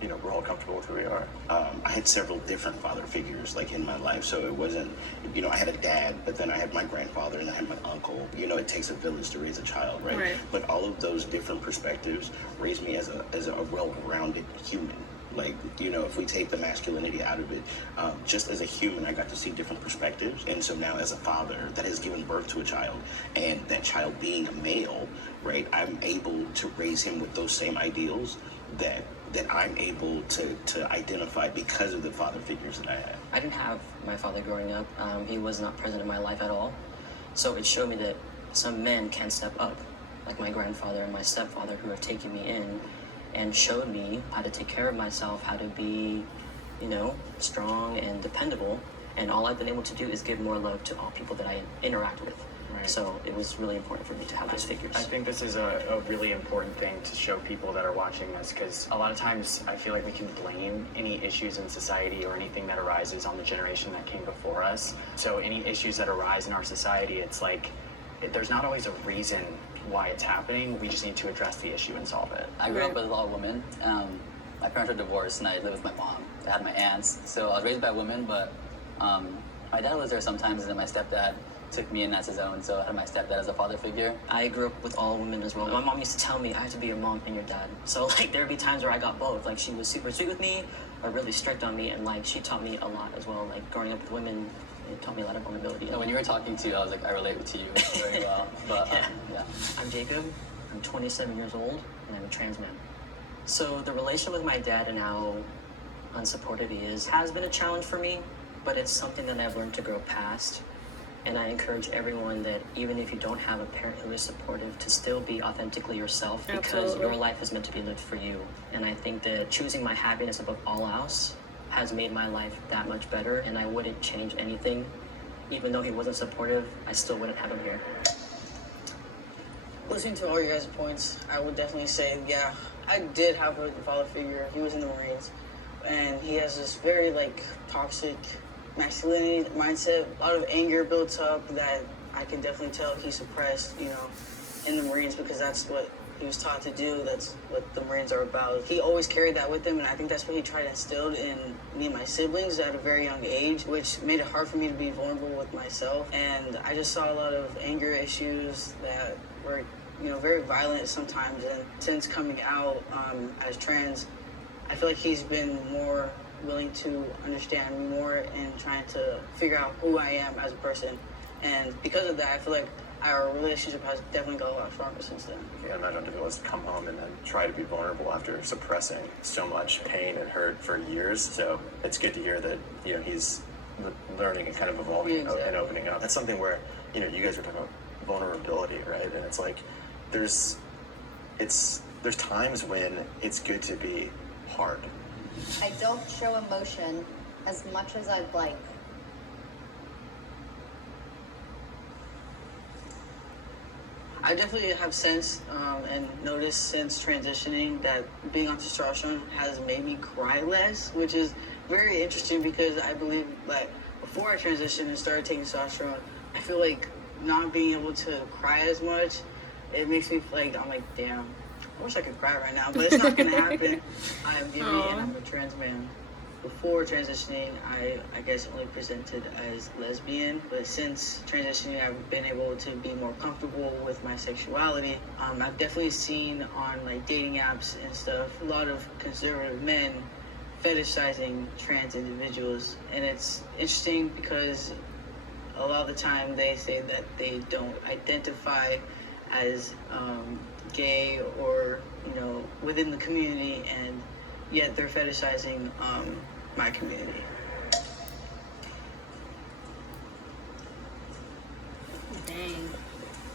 we're all comfortable with who we are. I had several different father figures in my life, so it wasn't, I had a dad, but then I had my grandfather and I had my uncle. It takes a village to raise a child, right? But all of those different perspectives raised me as a well-rounded human. If we take the masculinity out of it, just as a human, I got to see different perspectives. And so now as a father that has given birth to a child, and that child being a male, right, I'm able to raise him with those same ideals that I'm able to identify because of the father figures that I had. I didn't have my father growing up. He was not present in my life at all. So it showed me that some men can step up, like my grandfather and my stepfather, who have taken me in and showed me how to take care of myself, how to be, strong and dependable. And all I've been able to do is give more love to all people that I interact with. Right. So it was really important for me to have those figures. I think this is a really important thing to show people that are watching this, because a lot of times I feel like we can blame any issues in society or anything that arises on the generation that came before us. So any issues that arise in our society, it's like there's not always a reason why it's happening. We just need to address the issue and solve it. I grew up with a lot of women. My parents were divorced, and I lived with my mom. I had my aunts, so I was raised by women, but my dad was there sometimes, and then my stepdad took me in as his own, so I had my stepdad as a father figure. I grew up with all women as well. My mom used to tell me I had to be your mom and your dad. So there would be times where I got both. She was super sweet with me, or really strict on me, and she taught me a lot as well. Growing up with women, it taught me a lot of vulnerability. When you were talking to, I was like, I relate to you very well. But yeah. I'm Jacob. I'm 27 years old, and I'm a trans man. So the relation with my dad and how unsupportive he is has been a challenge for me, but it's something that I've learned to grow past. And I encourage everyone that even if you don't have a parent who is supportive, to still be authentically yourself, because your life is meant to be lived for you. And I think that choosing my happiness above all else has made my life that much better, and I wouldn't change anything. Even though he wasn't supportive, I still wouldn't have him here. Listening to all your guys' points, I would definitely say, yeah, I did have a father figure. He was in the Marines, and he has this very toxic masculinity mindset, a lot of anger built up that I can definitely tell he suppressed, in the Marines, because that's what he was taught to do. That's what the Marines are about. He always carried that with him, and I think that's what he tried to instill in me and my siblings at a very young age, which made it hard for me to be vulnerable with myself. And I just saw a lot of anger issues that were, very violent sometimes. And since coming out as trans, I feel like he's been more willing to understand me more and trying to figure out who I am as a person. And because of that, I feel like our relationship has definitely got a lot stronger since then. I can't imagine if it was to come home and then try to be vulnerable after suppressing so much pain and hurt for years. So it's good to hear that, he's learning and kind of evolving and opening up. That's something where, you guys were talking about vulnerability, right? And it's like, there's times when it's good to be hard. I don't show emotion as much as I'd like. I definitely have sensed and noticed since transitioning that being on testosterone has made me cry less, which is very interesting because I believe that before I transitioned and started taking testosterone, I feel like not being able to cry as much, it makes me I'm like, damn, I wish I could cry right now, but it's not going to happen. I am Jimmy and I'm a trans man. Before transitioning, I guess only presented as lesbian, but since transitioning, I've been able to be more comfortable with my sexuality. I've definitely seen on dating apps and stuff, a lot of conservative men fetishizing trans individuals, and it's interesting because a lot of the time they say that they don't identify as gay or within the community, and yet they're fetishizing my community. Dang.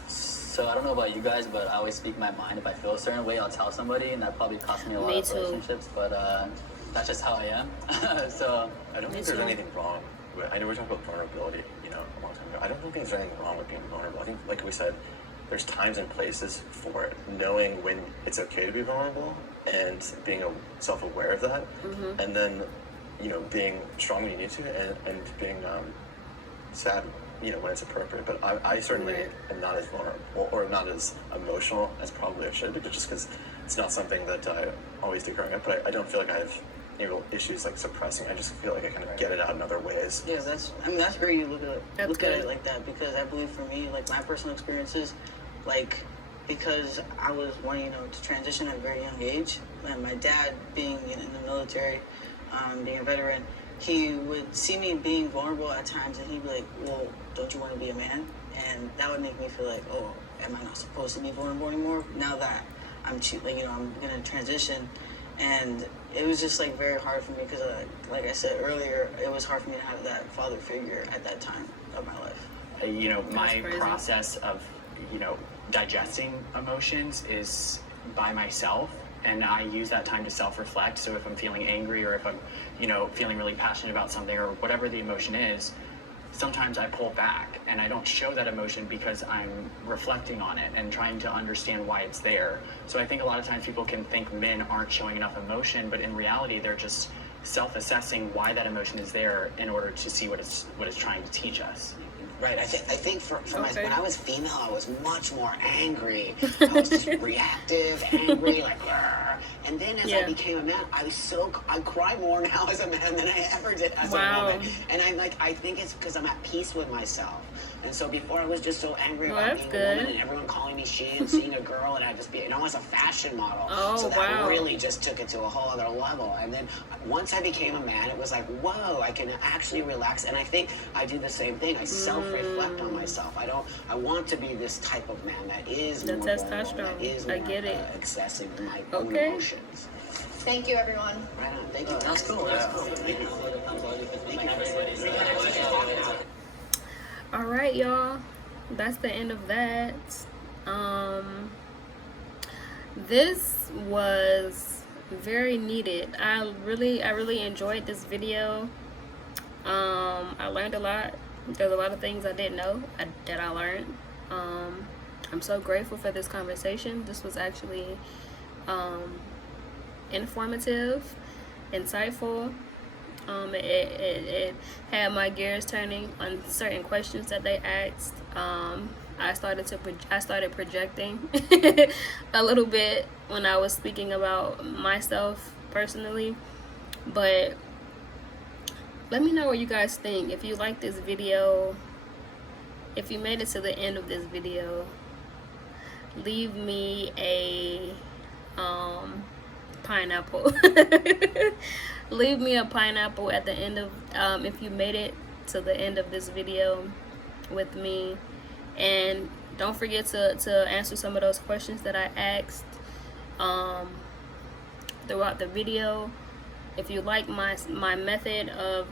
So I don't know about you guys, but I always speak my mind. If I feel a certain way, I'll tell somebody, and that probably cost me a lot Me of too. relationships. But that's just how I am. So I don't think there's anything wrong with, I know we talked about vulnerability, a long time ago. I don't think there's anything wrong with being vulnerable. I think, like we said, there's times and places for it. Knowing when it's okay to be vulnerable and being self-aware of that, and then, being strong when you need to, and being sad, when it's appropriate. But I certainly am not as vulnerable or not as emotional as probably I should be, just because it's not something that I always do growing up. But I don't feel like I have issues like suppressing. I just feel like I kind of get it out in other ways. Yeah, that's great you look at it like that, because I believe for me, my personal experiences, because I was wanting, to transition at a very young age, and my dad being in the military, being a veteran, he would see me being vulnerable at times, and he'd be like, well, don't you want to be a man? And that would make me feel like, oh, am I not supposed to be vulnerable anymore? Now that I'm I'm going to transition. And it was just very hard for me because, like I said earlier, it was hard for me to have that father figure at that time of my life. My process of, digesting emotions is by myself, and I use that time to self-reflect. So if I'm feeling angry, or if I'm, feeling really passionate about something, or whatever the emotion is, sometimes I pull back and I don't show that emotion because I'm reflecting on it and trying to understand why it's there. So I think a lot of times people can think men aren't showing enough emotion, but in reality they're just self-assessing why that emotion is there in order to see what it's trying to teach us. Right. I think for when I was female, I was much more angry. I was just reactive, angry, "Grr." And then as I became a man, I cry more now as a man than I ever did as a woman. And I think it's because I'm at peace with myself. And so before I was just so angry about being a woman and everyone calling me she and seeing a girl, and I'd just be, as a fashion model. So that really just took it to a whole other level. And then once I became a man, it was like, whoa, I can actually relax. And I think I do the same thing. I self-reflect on myself. I want to be this type of man that is more vulnerable, that is more accessing my own emotions. Thank you, everyone. Right on. Thank you. That's cool. Thank you. All right, y'all. That's the end of that. This was very needed. I really enjoyed this video. I learned a lot. There's a lot of things I didn't know that I learned. I'm so grateful for this conversation. This was actually informative, insightful. It had my gears turning on certain questions that they asked. I started projecting a little bit when I was speaking about myself personally. But let me know what you guys think. If you like this video, if you made it to the end of this video, leave me a pineapple. Leave me a pineapple at the end of if you made it to the end of this video with me. And don't forget to answer some of those questions that I asked throughout the video. If you like my method of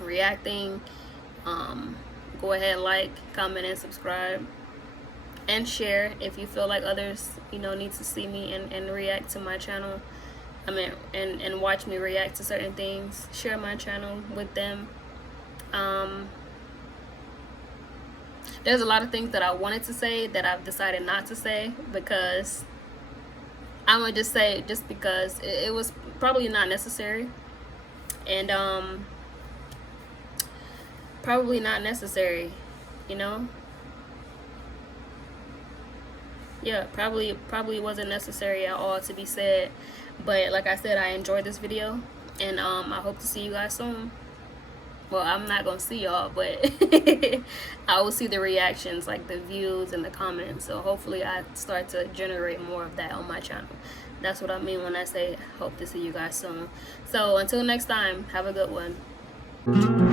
reacting, go ahead, like, comment, and subscribe, and share if you feel like others, you know, need to see me and react to my channel. I mean, and watch me react to certain things. Share my channel with them. There's a lot of things that I wanted to say that I've decided not to say, because I'm gonna just say just because it was probably not necessary. And probably not necessary, you know. Yeah, probably wasn't necessary at all to be said. But like I said, I enjoyed this video, and I hope to see you guys soon. Well, I'm not gonna see y'all, but I will see the reactions, like the views and the comments. So hopefully I start to generate more of that on my channel. That's what I mean when I say hope to see you guys soon. So until next time, have a good one.